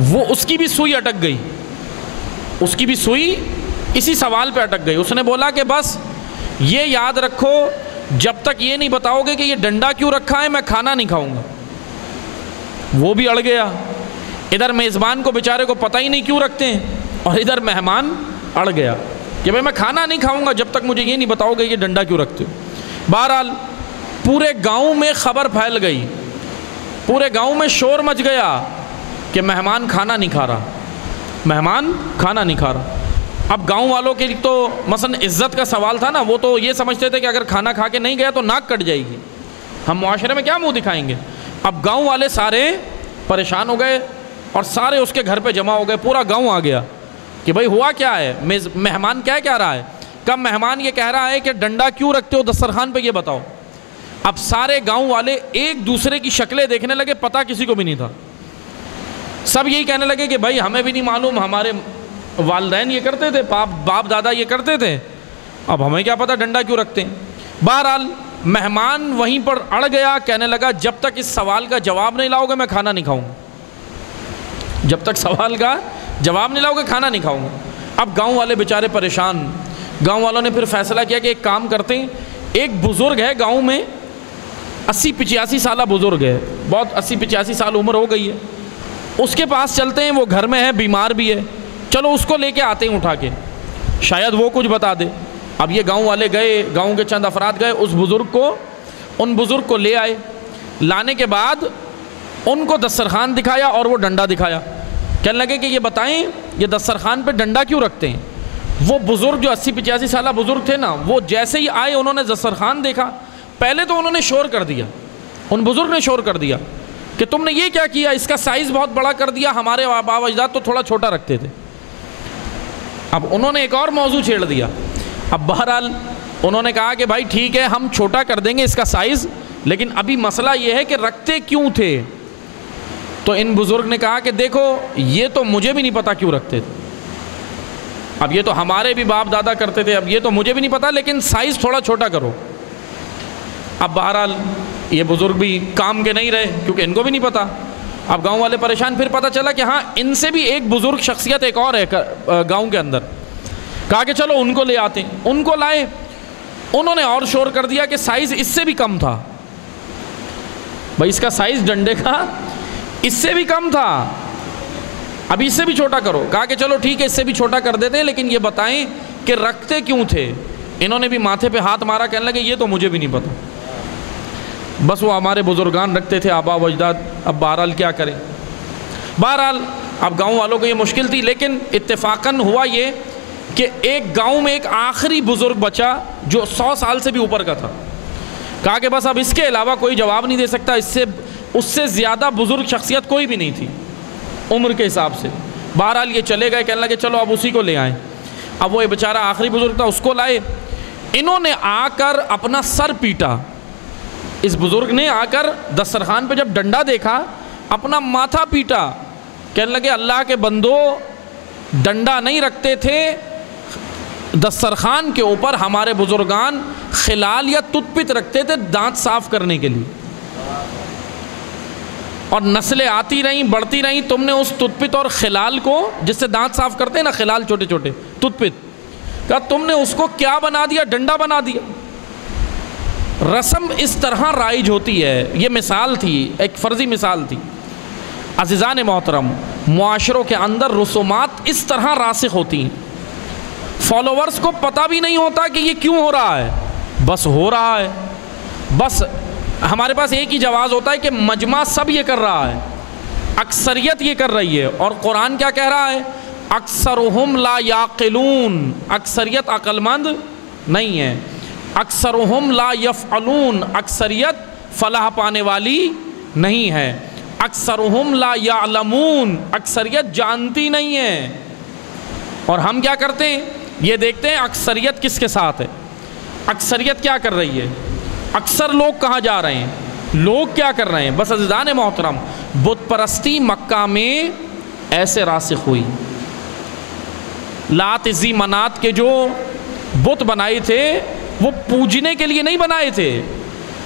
وہ اس کی بھی سوئی اٹک گئی، اس کی بھی سوئی اسی سوال پہ اٹک گئی۔ اس نے بولا کہ بس یہ یاد رکھو، جب تک یہ نہیں بتاؤ گے کہ یہ ڈنڈا کیوں رکھا ہے میں کھانا نہیں کھاؤں گا۔ وہ بھی اڑ گیا، ادھر میزبان کو بیچارے کو پتہ ہی نہیں کیوں رکھتے ہیں، اور ادھر مہمان اڑ گیا کہ بھائی میں کھانا نہیں کھاؤں گا جب تک مجھے یہ نہیں بتاؤ گے یہ ڈنڈا کیوں رکھتے ہو۔ بہرحال پورے گاؤں میں خبر پھیل گئی، پورے گاؤں میں شور مچ گیا کہ مہمان کھانا نہیں کھا رہا، مہمان کھانا نہیں کھا رہا۔ اب گاؤں والوں کے تو مثلا عزت کا سوال تھا نا، وہ تو یہ سمجھتے تھے کہ اگر کھانا کھا کے نہیں گیا تو ناک کٹ جائے گی، ہم معاشرے میں کیا منہ دکھائیں گے۔ اب گاؤں والے سارے پریشان ہو گئے اور سارے اس کے گھر پہ جمع ہو گئے، پورا گاؤں آ گیا کہ بھائی ہوا کیا ہے، مہمان کیا رہا ہے، کب مہمان یہ کہہ رہا ہے کہ ڈنڈا کیوں رکھتے ہو دسترخوان پہ، یہ بتاؤ۔ اب سارے گاؤں والے ایک دوسرے کی شکلیں دیکھنے لگے، پتہ کسی کو بھی نہیں تھا، سب یہی کہنے لگے کہ بھائی ہمیں بھی نہیں معلوم، ہمارے والدین یہ کرتے تھے، باپ دادا یہ کرتے تھے، اب ہمیں کیا پتہ ڈنڈا کیوں رکھتے ہیں۔ بہرحال مہمان وہیں پر اڑ گیا، کہنے لگا جب تک اس سوال کا جواب نہیں لاؤ گے میں کھانا نہیں کھاؤں گا، جب تک سوال کا جواب نہیں لاؤ گے کھانا نہیں کھاؤں گا۔ اب گاؤں والے بیچارے پریشان، گاؤں والوں نے پھر فیصلہ کیا کہ ایک کام کرتے ہیں، ایک بزرگ ہے گاؤں میں، 80-85 سالہ بزرگ ہے، بہت 80-85 سال عمر ہو گئی ہے، اس کے پاس چلتے ہیں، وہ گھر میں ہے، بیمار بھی ہے، چلو اس کو لے کے آتے ہیں اٹھا کے، شاید وہ کچھ بتا دے۔ اب یہ گاؤں والے گئے، گاؤں کے چند افراد گئے، اس بزرگ کو، ان بزرگ کو لے آئے، لانے کے بعد ان کو دسترخوان دکھایا اور وہ ڈنڈا دکھایا، کہنے لگے کہ یہ بتائیں یہ دسترخوان پہ ڈنڈا کیوں رکھتے ہیں؟ وہ بزرگ جو 80-85 سالہ بزرگ تھے نا، وہ جیسے ہی آئے انہوں نے دسترخوان دیکھا، پہلے تو انہوں نے شور کر دیا، ان بزرگ نے شور کر دیا کہ تم نے یہ کیا کیا، اس کا سائز بہت بڑا کر دیا، ہمارے آبا و اجداد تو تھوڑا چھوٹا رکھتے تھے۔ اب انہوں نے ایک اور موضوع چھیڑ دیا۔ اب بہرحال انہوں نے کہا کہ بھائی ٹھیک ہے ہم چھوٹا کر دیں گے اس کا سائز، لیکن ابھی مسئلہ یہ ہے کہ رکھتے کیوں تھے؟ تو ان بزرگ نے کہا کہ دیکھو یہ تو مجھے بھی نہیں پتا کیوں رکھتے تھے، اب یہ تو ہمارے بھی باپ دادا کرتے تھے، اب یہ تو مجھے بھی نہیں پتا، لیکن سائز تھوڑا چھوٹا کرو۔ اب بہرحال یہ بزرگ بھی کام کے نہیں رہے کیونکہ ان کو بھی نہیں پتا۔ اب گاؤں والے پریشان، پھر پتہ چلا کہ ہاں ان سے بھی ایک بزرگ شخصیت ایک اور ہے گاؤں کے اندر، کہا کہ چلو ان کو لے آتے ہیں، ان کو لائے، انہوں نے اور شور کر دیا کہ سائز اس سے بھی کم تھا، بھائی اس کا سائز ڈنڈے کا اس سے بھی کم تھا، ابھی اس سے بھی چھوٹا کرو۔ کہا کہ چلو ٹھیک ہے اس سے بھی چھوٹا کر دیتے ہیں، لیکن یہ بتائیں کہ رکھتے کیوں تھے؟ انہوں نے بھی ماتھے پہ ہاتھ مارا، کہنے لگے یہ تو مجھے بھی نہیں پتا، بس وہ ہمارے بزرگان رکھتے تھے، آبا و اجداد، اب بہرحال کیا کریں۔ بہرحال اب گاؤں والوں کو یہ مشکل تھی، لیکن اتفاقاً ہوا یہ کہ ایک گاؤں میں ایک آخری بزرگ بچا جو 100 سال سے بھی اوپر کا تھا، کہا کہ بس اب اس کے علاوہ کوئی جواب نہیں دے سکتا، اس سے زیادہ بزرگ شخصیت کوئی بھی نہیں تھی عمر کے حساب سے۔ بہرحال یہ چلے گئے، کہنے لگے چلو اب اسی کو لے آئیں۔ اب وہ بیچارہ آخری بزرگ تھا، اس کو لائے، انہوں نے آ کر اپنا سر پیٹا، اس بزرگ نے آ کر دسترخوان پہ جب ڈنڈا دیکھا اپنا ماتھا پیٹا، کہنے لگے اللہ کے بندو ڈنڈا نہیں رکھتے تھے دسترخوان کے اوپر، ہمارے بزرگان خلال یا ٹوتھ پک رکھتے تھے دانت صاف کرنے کے لیے، اور نسلیں آتی رہیں بڑھتی رہیں، تم نے اس ٹوتھ پک اور خلال کو، جس سے دانت صاف کرتے ہیں نا خلال چھوٹے چھوٹے ٹوتھ پک، کہا تم نے اس کو کیا بنا دیا؟ ڈنڈا بنا دیا۔ رسم اس طرح رائج ہوتی ہے، یہ مثال تھی، ایک فرضی مثال تھی۔ عزیزان محترم، معاشروں کے اندر رسومات اس طرح راسخ ہوتی ہیں، فالوورز کو پتہ بھی نہیں ہوتا کہ یہ کیوں ہو رہا ہے، بس ہو رہا ہے، بس ہمارے پاس ایک ہی جواز ہوتا ہے کہ مجمع سب یہ کر رہا ہے، اکثریت یہ کر رہی ہے، اور قرآن کیا کہہ رہا ہے؟ اکثرہم لا یعقلون، اکثریت عقل مند نہیں ہے، اکثرہم لا یفعلون، اکثریت فلاح پانے والی نہیں ہے، اکثرہم لا یعلمون، اکثریت جانتی نہیں ہے۔ اور ہم کیا کرتے ہیں؟ یہ دیکھتے ہیں اکثریت کس کے ساتھ ہے، اکثریت کیا کر رہی ہے، اکثر لوگ کہاں جا رہے ہیں، لوگ کیا کر رہے ہیں۔ بس عزیزان محترم، بت پرستی مکہ میں ایسے راسخ ہوئی، لات عزی منات کے جو بت بنائے تھے وہ پوجنے کے لیے نہیں بنائے تھے،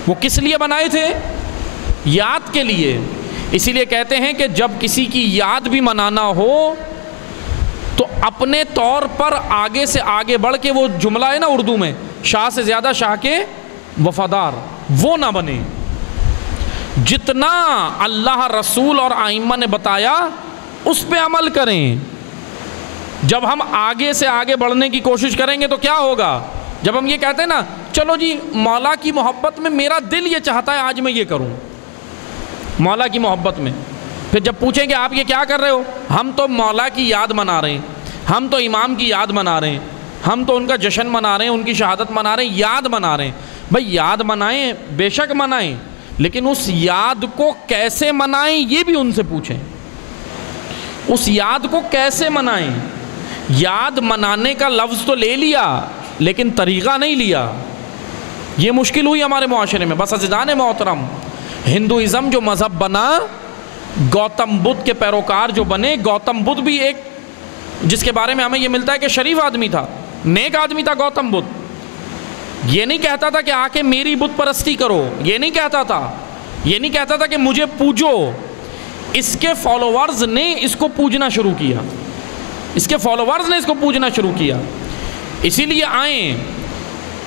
وہ کس لیے بنائے تھے؟ یاد کے لیے۔ اسی لیے کہتے ہیں کہ جب کسی کی یاد بھی منانا ہو تو اپنے طور پر آگے سے آگے بڑھ کے، وہ جملہ ہے نا اردو میں، شاہ سے زیادہ شاہ کے وفادار، وہ نہ بنے، جتنا اللہ رسول اور ائمہ نے بتایا اس پہ عمل کریں۔ جب ہم آگے سے آگے بڑھنے کی کوشش کریں گے تو کیا ہوگا؟ جب ہم یہ کہتے ہیں نا چلو جی مولا کی محبت میں میرا دل یہ چاہتا ہے آج میں یہ کروں، مولا کی محبت میں، پھر جب پوچھیں کہ آپ یہ کیا کر رہے ہو؟ ہم تو مولا کی یاد منا رہے ہیں، ہم تو امام کی یاد منا رہے ہیں، ہم تو ان کا جشن منا رہے ہیں، ان کی شہادت منا رہے ہیں، یاد منا رہے ہیں۔ بھائی یاد منائیں، بے شک منائیں، لیکن اس یاد کو کیسے منائیں یہ بھی ان سے پوچھیں، اس یاد کو کیسے منائیں۔ یاد منانے کا لفظ تو لے لیا لیکن طریقہ نہیں لیا، یہ مشکل ہوئی ہمارے معاشرے میں۔ بس عزیزان محترم، ہندوازم جو مذہب بنا، گوتم بدھ کے پیروکار جو بنے، گوتم بدھ بھی ایک جس کے بارے میں ہمیں یہ ملتا ہے کہ شریف آدمی تھا، نیک آدمی تھا گوتم بدھ، یہ نہیں کہتا تھا کہ آ کے میری بت پرستی کرو، یہ نہیں کہتا تھا، یہ نہیں کہتا تھا کہ مجھے پوجو، اس کے فالوورز نے اس کو پوجنا شروع کیا، اس کے فالوورز نے اس کو پوجنا شروع کیا۔ اسی لیے آئیں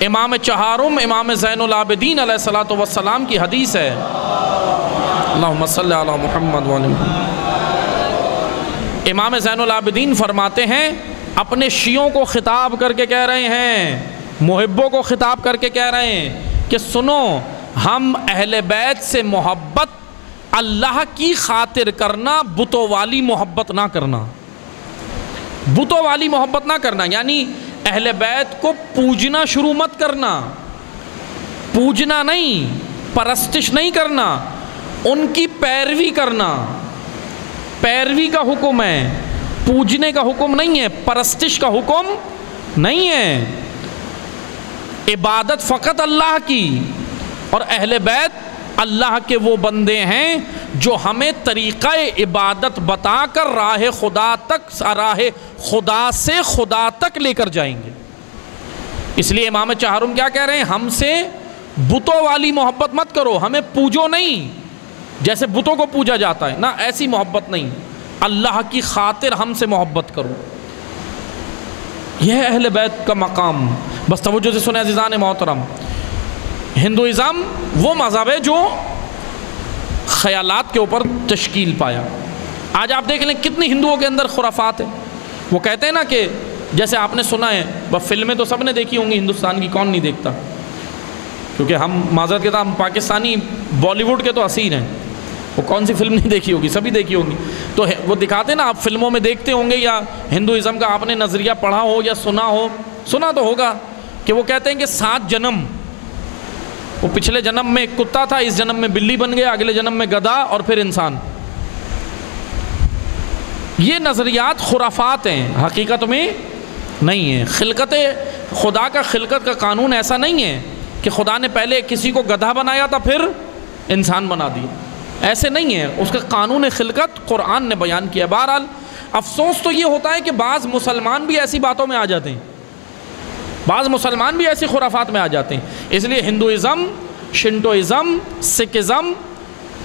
امام چہارم امام زین العابدین علیہ الصلوۃ والسلام کی حدیث ہے، اللہم صلی علی محمد وعلی محمد۔ امام زین العابدین فرماتے ہیں، اپنے شیعوں کو خطاب کر کے کہہ رہے ہیں، محبوں کو خطاب کر کے کہہ رہے ہیں کہ سنو، ہم اہل بیت سے محبت اللہ کی خاطر کرنا، بتوں والی محبت نہ کرنا، بتوں والی محبت نہ کرنا، یعنی اہل بیت کو پوجنا شروع مت کرنا، پوجنا نہیں، پرستش نہیں کرنا، ان کی پیروی کرنا، پیروی کا حکم ہے، پوجنے کا حکم نہیں ہے، پرستش کا حکم نہیں ہے۔ عبادت فقط اللہ کی، اور اہل بیت اللہ کے وہ بندے ہیں جو ہمیں طریقہ عبادت بتا کر راہ خدا تک، راہ خدا سے خدا تک لے کر جائیں گے۔ اس لیے امام چہارم کیا کہہ رہے ہیں، ہم سے بتوں والی محبت مت کرو، ہمیں پوجو نہیں جیسے بتوں کو پوجا جاتا ہے، نہ ایسی محبت نہیں، اللہ کی خاطر ہم سے محبت کرو۔ یہ ہے اہل بیت کا مقام۔ بس توجہ سے سنیں عزیزان محترم، ہندوازم وہ مذہب ہے جو خیالات کے اوپر تشکیل پایا۔ آج آپ دیکھ لیں کتنی ہندوؤں کے اندر خرافات ہیں۔ وہ کہتے ہیں نا کہ جیسے آپ نے سنا ہے، وہ فلمیں تو سب نے دیکھی ہوں گی ہندوستان کی، کون نہیں دیکھتا، کیونکہ ہم معذرت کے ساتھ پاکستانی بالی ووڈ کے تو اسیر ہیں، وہ کون سی فلم نہیں دیکھی ہوگی، سبھی دیکھی ہوگی۔ تو وہ دکھاتے ہیں نا، آپ فلموں میں دیکھتے ہوں گے، یا ہندوازم کا آپ نے نظریہ پڑھا ہو یا سنا ہو، سنا تو ہوگا، کہ وہ کہتے ہیں کہ 7 جنم، وہ پچھلے جنم میں ایک کتا تھا، اس جنم میں بلی بن گیا، اگلے جنم میں گدھا، اور پھر انسان۔ یہ نظریات خرافات ہیں، حقیقت میں نہیں ہیں۔ خلقت خدا کا، خلقت کا قانون ایسا نہیں ہے کہ خدا نے پہلے کسی کو گدھا بنایا تھا پھر انسان بنا دیا، ایسے نہیں ہے۔ اس کا قانون خلقت قرآن نے بیان کیا۔ بہرحال افسوس تو یہ ہوتا ہے کہ بعض مسلمان بھی ایسی باتوں میں آ جاتے ہیں، بعض مسلمان بھی ایسی خرافات میں آ جاتے ہیں۔ اس لیے ہندوازم، شنٹوازم، سکھزم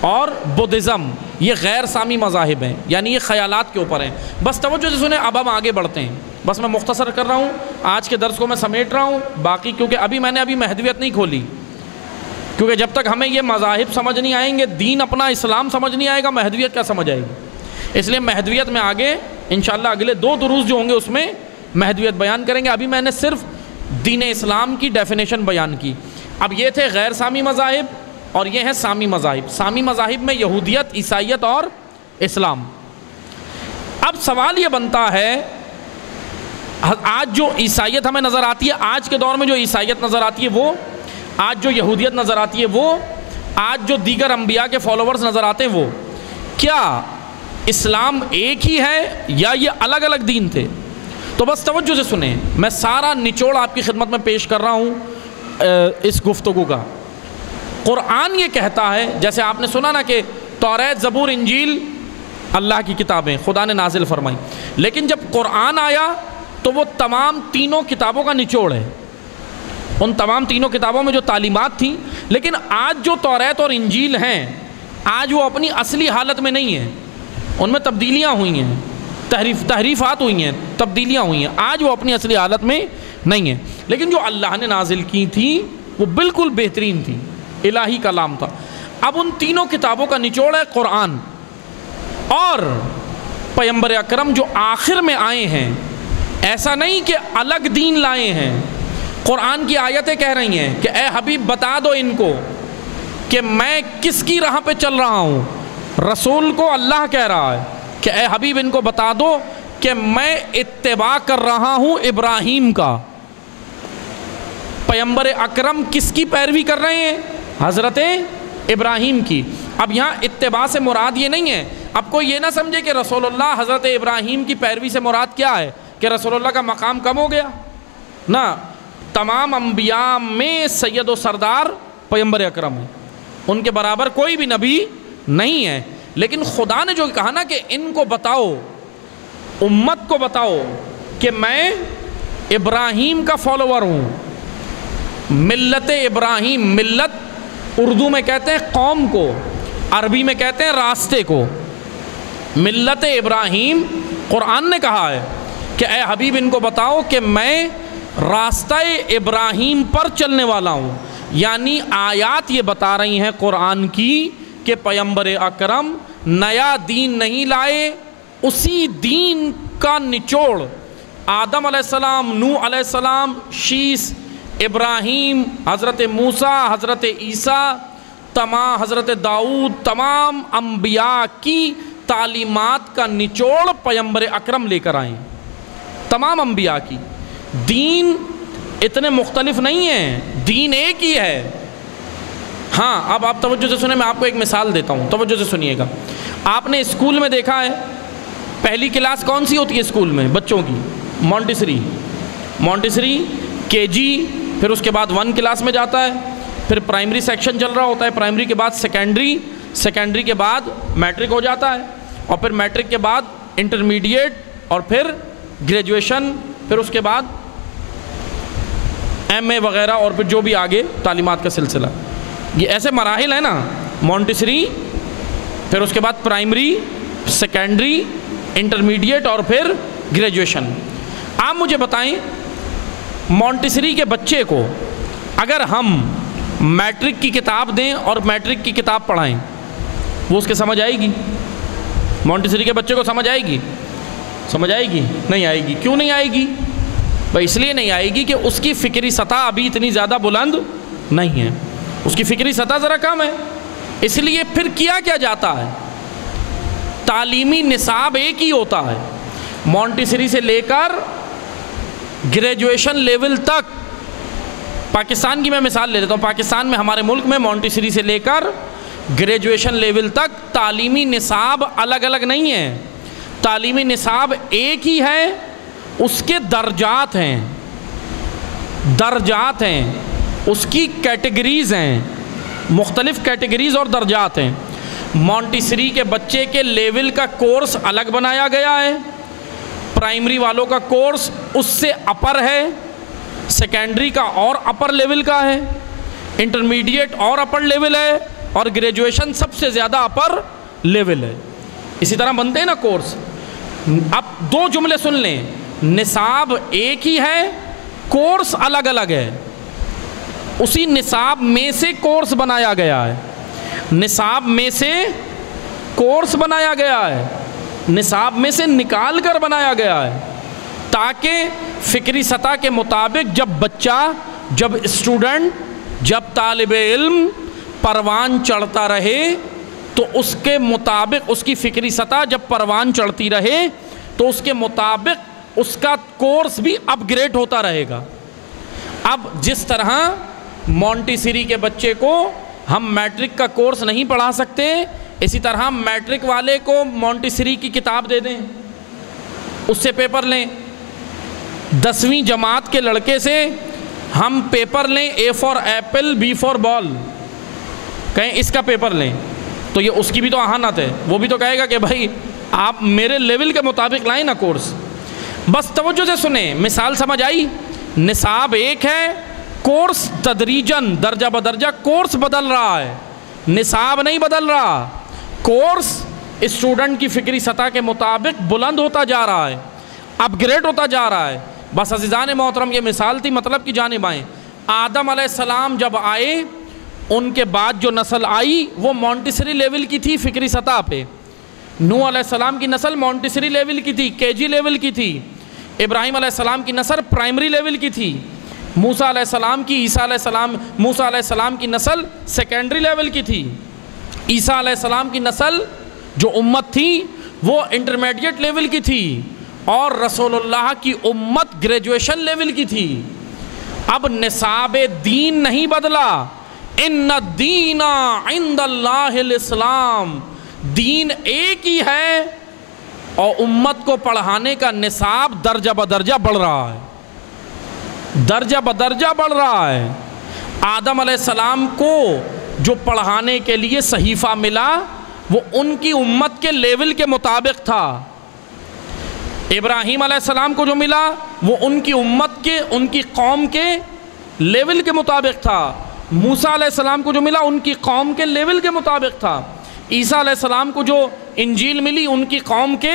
اور بدھزم یہ غیر سامی مذاہب ہیں، یعنی یہ خیالات کے اوپر ہیں۔ بس توجہ سے سنیں، اب ہم آگے بڑھتے ہیں۔ بس میں مختصر کر رہا ہوں، آج کے درس کو میں سمیٹ رہا ہوں، باقی کیونکہ میں نے ابھی مہدویت نہیں کھولی، کیونکہ جب تک ہمیں یہ مذاہب سمجھ نہیں آئیں گے، دین اپنا اسلام سمجھ نہیں آئے گا، مہدویت کیا سمجھ آئے گی۔ اس لیے مہدویت میں آگے انشاءاللہ اگلے 2 دروس جو ہوں گے اس میں مہدویت بیان کریں گے۔ ابھی میں نے صرف دین اسلام کی ڈیفینیشن بیان کی۔ اب یہ تھے غیر سامی مذاہب، اور یہ ہیں سامی مذاہب۔ سامی مذاہب میں یہودیت، عیسائیت اور اسلام۔ اب سوال یہ بنتا ہے، آج جو عیسائیت ہمیں نظر آتی ہے، آج کے دور میں جو عیسائیت نظر آتی ہے وہ، آج جو یہودیت نظر آتی ہے وہ، آج جو دیگر انبیاء کے فالوورز نظر آتے ہیں وہ، کیا اسلام ایک ہی ہے یا یہ الگ الگ دین تھے؟ تو بس توجہ سے سنیں، میں سارا نچوڑ آپ کی خدمت میں پیش کر رہا ہوں اس گفتگو کا۔ قرآن یہ کہتا ہے، جیسے آپ نے سنا نا کہ توریت، زبور، انجیل اللہ کی کتابیں خدا نے نازل فرمائی، لیکن جب قرآن آیا تو وہ تمام تینوں کتابوں کا نچوڑ ہے، ان تمام تینوں کتابوں میں جو تعلیمات تھیں۔ لیکن آج جو توریت اور انجیل ہیں، آج وہ اپنی اصلی حالت میں نہیں ہیں، ان میں تبدیلیاں ہوئی ہیں، تحریفات ہوئی ہیں، تبدیلیاں ہوئی ہیں، آج وہ اپنی اصلی حالت میں نہیں ہیں۔ لیکن جو اللہ نے نازل کی تھی وہ بالکل بہترین تھی، الہی کلام تھا۔ اب ان تینوں کتابوں کا نچوڑ ہے قرآن، اور پیغمبر اکرم جو آخر میں آئے ہیں، ایسا نہیں کہ الگ دین لائے ہیں۔ قرآن کی آیتیں کہہ رہی ہیں کہ اے حبیب بتا دو ان کو کہ میں کس کی راہ پہ چل رہا ہوں۔ رسول کو اللہ کہہ رہا ہے کہ اے حبیب ان کو بتا دو کہ میں اتباع کر رہا ہوں ابراہیم کا۔ پیغمبر اکرم کس کی پیروی کر رہے ہیں؟ حضرت ابراہیم کی۔ اب یہاں اتباع سے مراد یہ نہیں ہے، اب کوئی یہ نہ سمجھے کہ رسول اللہ حضرت ابراہیم کی پیروی سے مراد کیا ہے کہ رسول اللہ کا مقام کم ہو گیا، نہ، تمام انبیاء میں سید و سردار پیغمبر اکرم ہے، ان کے برابر کوئی بھی نبی نہیں ہے۔ لیکن خدا نے جو کہا نا کہ ان کو بتاؤ، امت کو بتاؤ کہ میں ابراہیم کا فالوور ہوں، ملت ابراہیم، ملت اردو میں کہتے ہیں قوم کو، عربی میں کہتے ہیں راستے کو، ملت ابراہیم۔ قرآن نے کہا ہے کہ اے حبیب ان کو بتاؤ کہ میں راستہ ابراہیم پر چلنے والا ہوں، یعنی آیات یہ بتا رہی ہیں قرآن کی کہ پیغمبر اکرم نیا دین نہیں لائے، اسی دین کا نچوڑ آدم علیہ السلام، نوح علیہ السلام، شیس، ابراہیم، حضرت موسیٰ، حضرت عیسیٰ، تمام حضرت داؤد، تمام انبیاء کی تعلیمات کا نچوڑ پیغمبر اکرم لے کر آئیں، تمام انبیاء کی۔ دین اتنے مختلف نہیں ہیں، دین ایک ہی ہے۔ ہاں اب آپ توجہ سے سنیں، میں آپ کو ایک مثال دیتا ہوں، توجہ سے سنیے گا۔ آپ نے اسکول میں دیکھا ہے پہلی کلاس کون سی ہوتی ہے اسکول میں بچوں کی؟ مونٹیسری، کے جی، پھر اس کے بعد 1 کلاس میں جاتا ہے، پھر پرائمری سیکشن چل رہا ہوتا ہے، پرائمری کے بعد سیکنڈری کے بعد میٹرک ہو جاتا ہے، اور پھر میٹرک کے بعد انٹرمیڈیٹ، اور پھر گریجویشن، پھر اس کے بعد ایم اے وغیرہ، اور پھر جو بھی آگے تعلیمات کا سلسلہ۔ یہ ایسے مراحل ہیں نا، مونٹیسری، پھر اس کے بعد پرائمری، سیکنڈری، انٹرمیڈیٹ، اور پھر گریجویشن۔ آپ مجھے بتائیں مونٹیسری کے بچے کو اگر ہم میٹرک کی کتاب دیں اور میٹرک کی کتاب پڑھائیں، وہ اس کے سمجھ آئے گی؟ مونٹیسری کے بچے کو سمجھ آئے گی؟ نہیں آئے گی۔ کیوں نہیں آئے گی؟ بھائی اس لیے نہیں آئے گی کہ اس کی فکری سطح ابھی اتنی زیادہ بلند نہیں ہے، اس کی فکری سطح ذرا کم ہے۔ اس لیے پھر کیا جاتا ہے، تعلیمی نصاب ایک ہی ہوتا ہے، مونٹیسری سے لے کر گریجویشن لیول تک۔ پاکستان کی میں مثال لے لیتا ہوں، پاکستان میں ہمارے ملک میں مونٹیسری سے لے کر گریجویشن لیول تک تعلیمی نصاب الگ الگ نہیں ہے، تعلیمی نصاب ایک ہی ہے، اس کے درجات ہیں، اس کی کیٹیگریز ہیں، مختلف کیٹیگریز اور درجات ہیں۔ مونٹیسری کے بچے کے لیول کا کورس الگ بنایا گیا ہے، پرائمری والوں کا کورس اس سے اپر ہے، سیکنڈری کا اور اپر لیول کا ہے، انٹرمیڈیٹ اور اپر لیول ہے، اور گریجویشن سب سے زیادہ اپر لیول ہے۔ اسی طرح بنتے ہیں نا کورس۔ اب 2 جملے سن لیں، نصاب ایک ہی ہے، کورس الگ الگ ہے، اسی نصاب میں سے کورس بنایا گیا ہے، نصاب میں سے کورس بنایا گیا ہے، نصاب میں سے نکال کر بنایا گیا ہے، تاکہ فکری سطح کے مطابق جب بچہ، جب اسٹوڈنٹ، جب طالب علم پروان چڑھتا رہے تو اس کے مطابق اس کی فکری سطح جب پروان چڑھتی رہے تو اس کے مطابق اس کا کورس بھی اپ گریڈ ہوتا رہے گا۔ اب جس طرح مونٹیسری کے بچے کو ہم میٹرک کا کورس نہیں پڑھا سکتے، اسی طرح میٹرک والے کو مونٹیسری کی کتاب دے دیں، اس سے پیپر لیں۔ 10ویں جماعت کے لڑکے سے ہم پیپر لیں، اے فار ایپل، بی فار بال، کہیں اس کا پیپر لیں، تو یہ اس کی بھی تو اہانت ہے، وہ بھی تو کہے گا کہ بھائی آپ میرے لیول کے مطابق لائیں نا کورس۔ بس توجہ سے سنیں، مثال سمجھ آئی؟ نصاب ایک ہے، کورس تدریجاً درجہ بدرجہ کورس بدل رہا ہے، نصاب نہیں بدل رہا، کورس اسٹوڈنٹ کی فکری سطح کے مطابق بلند ہوتا جا رہا ہے، اپ گریڈ ہوتا جا رہا ہے۔ بس عزیزان محترم، یہ مثال تھی، مطلب کی جانب آئیں۔ آدم علیہ السلام جب آئے، ان کے بعد جو نسل آئی وہ مونٹیسری لیول کی تھی فکری سطح پہ۔ نوح علیہ السلام کی نسل مونٹیسری لیول کی تھی، کے جی لیول کی تھی۔ ابراہیم علیہ السلام کی نسل پرائمری لیول کی تھی۔ موسیٰ علیہ السلام کی موسیٰ علیہ السلام کی نسل سیکنڈری لیول کی تھی۔ عیسیٰ علیہ السلام کی نسل جو امت تھی وہ انٹرمیڈیٹ لیول کی تھی، اور رسول اللہ کی امت گریجویشن لیول کی تھی۔ اب نصاب دین نہیں بدلا، ان الدین عند اللہ الاسلام، دین ایک ہی ہے، اور امت کو پڑھانے کا نصاب درجہ بدرجہ بڑھ رہا ہے، درجہ بدرجہ بڑھ رہا ہے۔ آدم علیہ السلام کو جو پڑھانے کے لیے صحیفہ ملا وہ ان کی امت کے لیول کے مطابق تھا۔ ابراہیم علیہ السلام کو جو ملا وہ ان کی امت کے، ان کی قوم کے لیول کے مطابق تھا۔ موسیٰ علیہ السلام کو جو ملا ان کی قوم کے لیول کے مطابق تھا۔ عیسیٰ علیہ السلام کو جو انجیل ملی ان کی قوم کے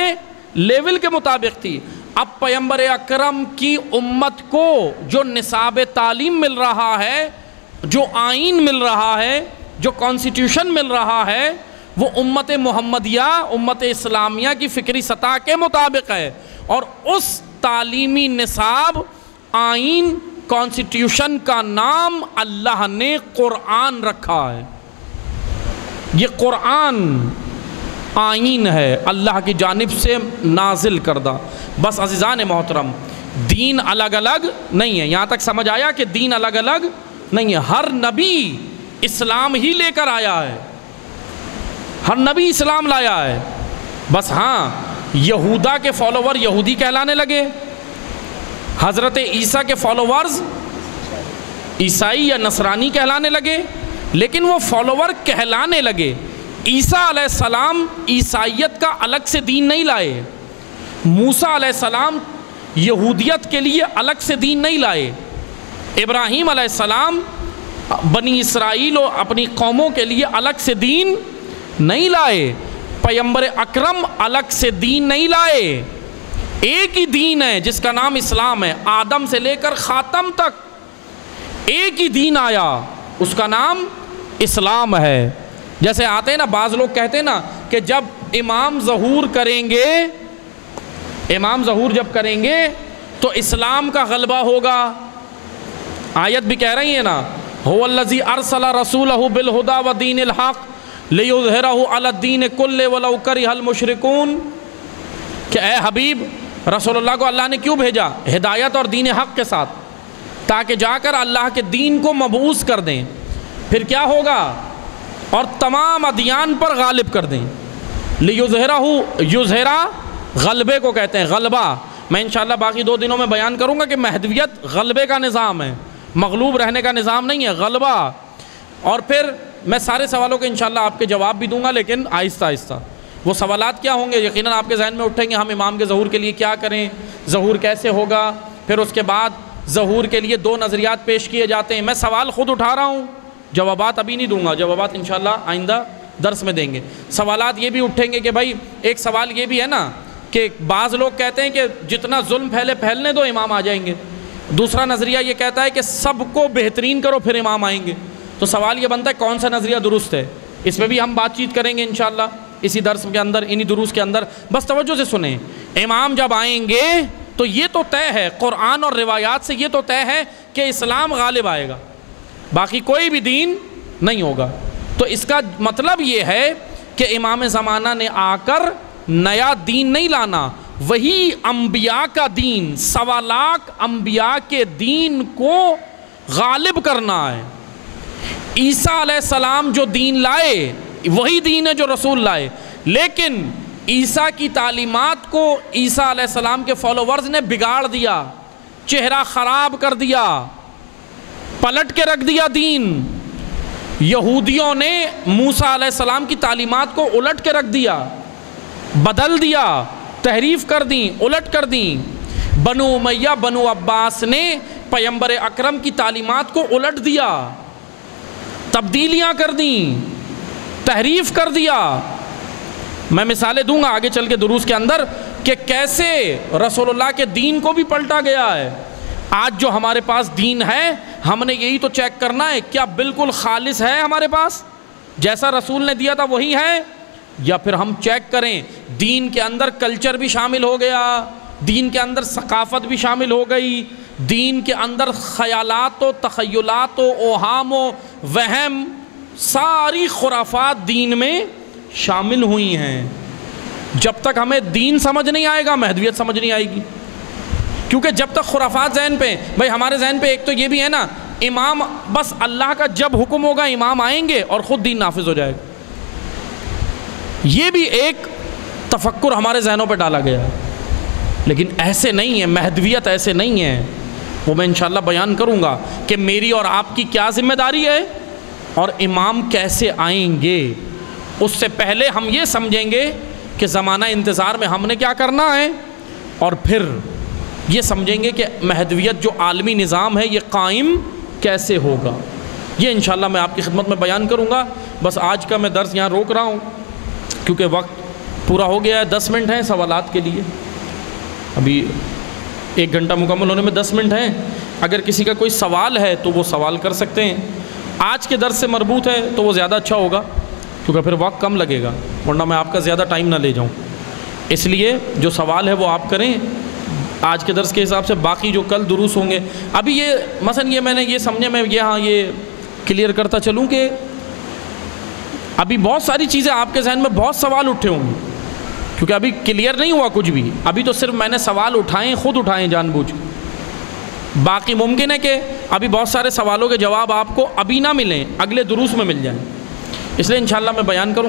لیول کے مطابق تھی۔ اب پیغمبر اکرم کی امت کو جو نصاب تعلیم مل رہا ہے، جو آئین مل رہا ہے، جو کانسٹیٹیوشن مل رہا ہے، وہ امت محمدیہ، امت اسلامیہ کی فکری سطح کے مطابق ہے، اور اس تعلیمی نصاب، آئین، کانسٹیٹیوشن کا نام اللہ نے قرآن رکھا ہے۔ یہ قرآن آئین ہے اللہ کی جانب سے نازل کردہ۔ بس عزیزان محترم، دین الگ الگ نہیں ہے، یہاں تک سمجھ آیا کہ دین الگ الگ نہیں ہے، ہر نبی اسلام ہی لے کر آیا ہے، ہر نبی اسلام لایا ہے۔ بس ہاں، یہودا کے فالوور یہودی کہلانے لگے، حضرت عیسیٰ کے فالوورز عیسائی یا نصرانی کہلانے لگے، لیکن وہ فالوور کہلانے لگے۔ عیسیٰ علیہ السلام عیسائیت کا الگ سے دین نہیں لائے، موسیٰ علیہ السلام یہودیت کے لیے الگ سے دین نہیں لائے، ابراہیم علیہ السلام بنی اسرائیل و اپنی قوموں کے لیے الگ سے دین نہیں لائے، پیغمبر اکرم الگ سے دین نہیں لائے، ایک ہی دین ہے جس کا نام اسلام ہے، آدم سے لے کر خاتم تک ایک ہی دین آیا، اس کا نام اسلام ہے۔ جیسے آتے ہیں نا، بعض لوگ کہتے ہیں نا کہ جب امام ظہور کریں گے، امام ظہور جب کریں گے تو اسلام کا غلبہ ہوگا۔ آیت بھی کہہ رہی ہے نا، هو الذی ارسل رسولہ بالہدی ودین الحق لیظہرہ علی الدین کلہ ولو کرہ المشرکون، کہ اے حبیب، رسول اللہ کو اللہ نے کیوں بھیجا؟ ہدایت اور دین حق کے ساتھ، تاکہ جا کر اللہ کے دین کو مبعوث کر دیں، پھر کیا ہوگا؟ اور تمام ادیان پر غالب کر دیں۔ لیظہرہ، یظہرہ غلبے کو کہتے ہیں، غلبہ۔ میں انشاءاللہ باقی 2 دنوں میں بیان کروں گا کہ مہدویت غلبے کا نظام ہے، مغلوب رہنے کا نظام نہیں ہے، غلبہ۔ اور پھر میں سارے سوالوں کے انشاءاللہ آپ کے جواب بھی دوں گا، لیکن آہستہ آہستہ۔ وہ سوالات کیا ہوں گے یقیناً آپ کے ذہن میں اٹھیں گے، ہم امام کے ظہور کے لیے کیا کریں، ظہور کیسے ہوگا، پھر اس کے بعد ظہور کے لیے 2 نظریات پیش کیے جاتے ہیں۔ میں سوال خود اٹھا رہا ہوں، جوابات ابھی نہیں دوں گا، جوابات انشاءاللہ آئندہ درس میں دیں گے۔ سوالات یہ بھی اٹھیں گے کہ بھائی ایک سوال یہ بھی ہے نا کہ بعض لوگ کہتے ہیں کہ جتنا ظلم پھیلنے دو امام آ جائیں گے، دوسرا نظریہ یہ کہتا ہے کہ سب کو بہترین کرو پھر امام آئیں گے۔ تو سوال یہ بنتا ہے کون سا نظریہ درست ہے؟ اس پہ بھی ہم بات چیت کریں گے انشاءاللہ اسی درس کے اندر، انہی دروس کے اندر۔ بس توجہ سے سنیں، امام جب آئیں گے تو یہ تو طے ہے، قرآن اور روایات سے یہ تو طے ہے کہ اسلام غالب آئے گا، باقی کوئی بھی دین نہیں ہوگا۔ تو اس کا مطلب یہ ہے کہ امام زمانہ نے آ کر نیا دین نہیں لانا، وہی انبیاء کا دین، 1.25 لاکھ انبیاء کے دین کو غالب کرنا ہے۔ عیسیٰ علیہ السلام جو دین لائے وہی دین ہے جو رسول لائے، لیکن عیسیٰ کی تعلیمات کو عیسیٰ علیہ السلام کے فالوورز نے بگاڑ دیا، چہرہ خراب کر دیا، پلٹ کے رکھ دیا دین۔ یہودیوں نے موسیٰ علیہ السلام کی تعلیمات کو الٹ کے رکھ دیا، بدل دیا، تحریف کر دیں، الٹ کر دیں۔ بنو امیہ، بنو عباس نے پیغمبر اکرم کی تعلیمات کو الٹ دیا، تبدیلیاں کر دیں، تحریف کر دیا۔ میں مثالیں دوں گا آگے چل کے دروس کے اندر کہ کیسے رسول اللہ کے دین کو بھی پلٹا گیا ہے۔ آج جو ہمارے پاس دین ہے، ہم نے یہی تو چیک کرنا ہے کیا بالکل خالص ہے ہمارے پاس، جیسا رسول نے دیا تھا وہی ہے، یا پھر ہم چیک کریں دین کے اندر کلچر بھی شامل ہو گیا، دین کے اندر ثقافت بھی شامل ہو گئی، دین کے اندر خیالات و تخیلات و اوہام و وہم، ساری خرافات دین میں شامل ہوئی ہیں۔ جب تک ہمیں دین سمجھ نہیں آئے گا مہدویت سمجھ نہیں آئے گی، کیونکہ جب تک خرافات ذہن پہ، بھائی ہمارے ذہن پہ ایک تو یہ بھی ہے نا، امام بس اللہ کا جب حکم ہوگا امام آئیں گے اور خود دین نافذ ہو جائے گا، یہ بھی ایک تفکر ہمارے ذہنوں پہ ڈالا گیا ہے۔ لیکن ایسے نہیں ہے، مہدویت ایسے نہیں ہے، وہ میں انشاءاللہ بیان کروں گا کہ میری اور آپ کی کیا ذمہ داری ہے اور امام کیسے آئیں گے۔ اس سے پہلے ہم یہ سمجھیں گے کہ زمانہ انتظار میں ہم نے کیا کرنا ہے، اور پھر یہ سمجھیں گے کہ مہدویت جو عالمی نظام ہے یہ قائم کیسے ہوگا۔ یہ انشاءاللہ میں آپ کی خدمت میں بیان کروں گا۔ بس آج کا میں درس یہاں روک رہا ہوں کیونکہ وقت پورا ہو گیا ہے، 10 منٹ ہیں سوالات کے لیے۔ ابھی 1 گھنٹہ مکمل ہونے میں 10 منٹ ہیں، اگر کسی کا کوئی سوال ہے تو وہ سوال کر سکتے ہیں، آج کے درس سے مربوط ہے تو وہ زیادہ اچھا ہوگا کیونکہ پھر وقت کم لگے گا، ورنہ میں آپ کا زیادہ ٹائم نہ لے جاؤں، اس لیے جو سوال ہے وہ آپ کریں آج کے درس کے حساب سے، باقی جو کل دروس ہوں گے۔ ابھی یہ مثلا یہ میں نے یہ سمجھے، میں یہ کلیئر کرتا چلوں کہ ابھی بہت ساری چیزیں آپ کے ذہن میں بہت سوال اٹھے ہوں گے، کیونکہ ابھی کلیئر نہیں ہوا کچھ بھی، ابھی تو صرف میں نے سوال اٹھائیں، خود اٹھائیں جان بوجھ کے، باقی ممکن ہے کہ ابھی بہت سارے سوالوں کے جواب آپ کو ابھی نہ ملیں، اگلے دروس میں مل جائیں، اس لیے انشاءاللہ میں بیان کروں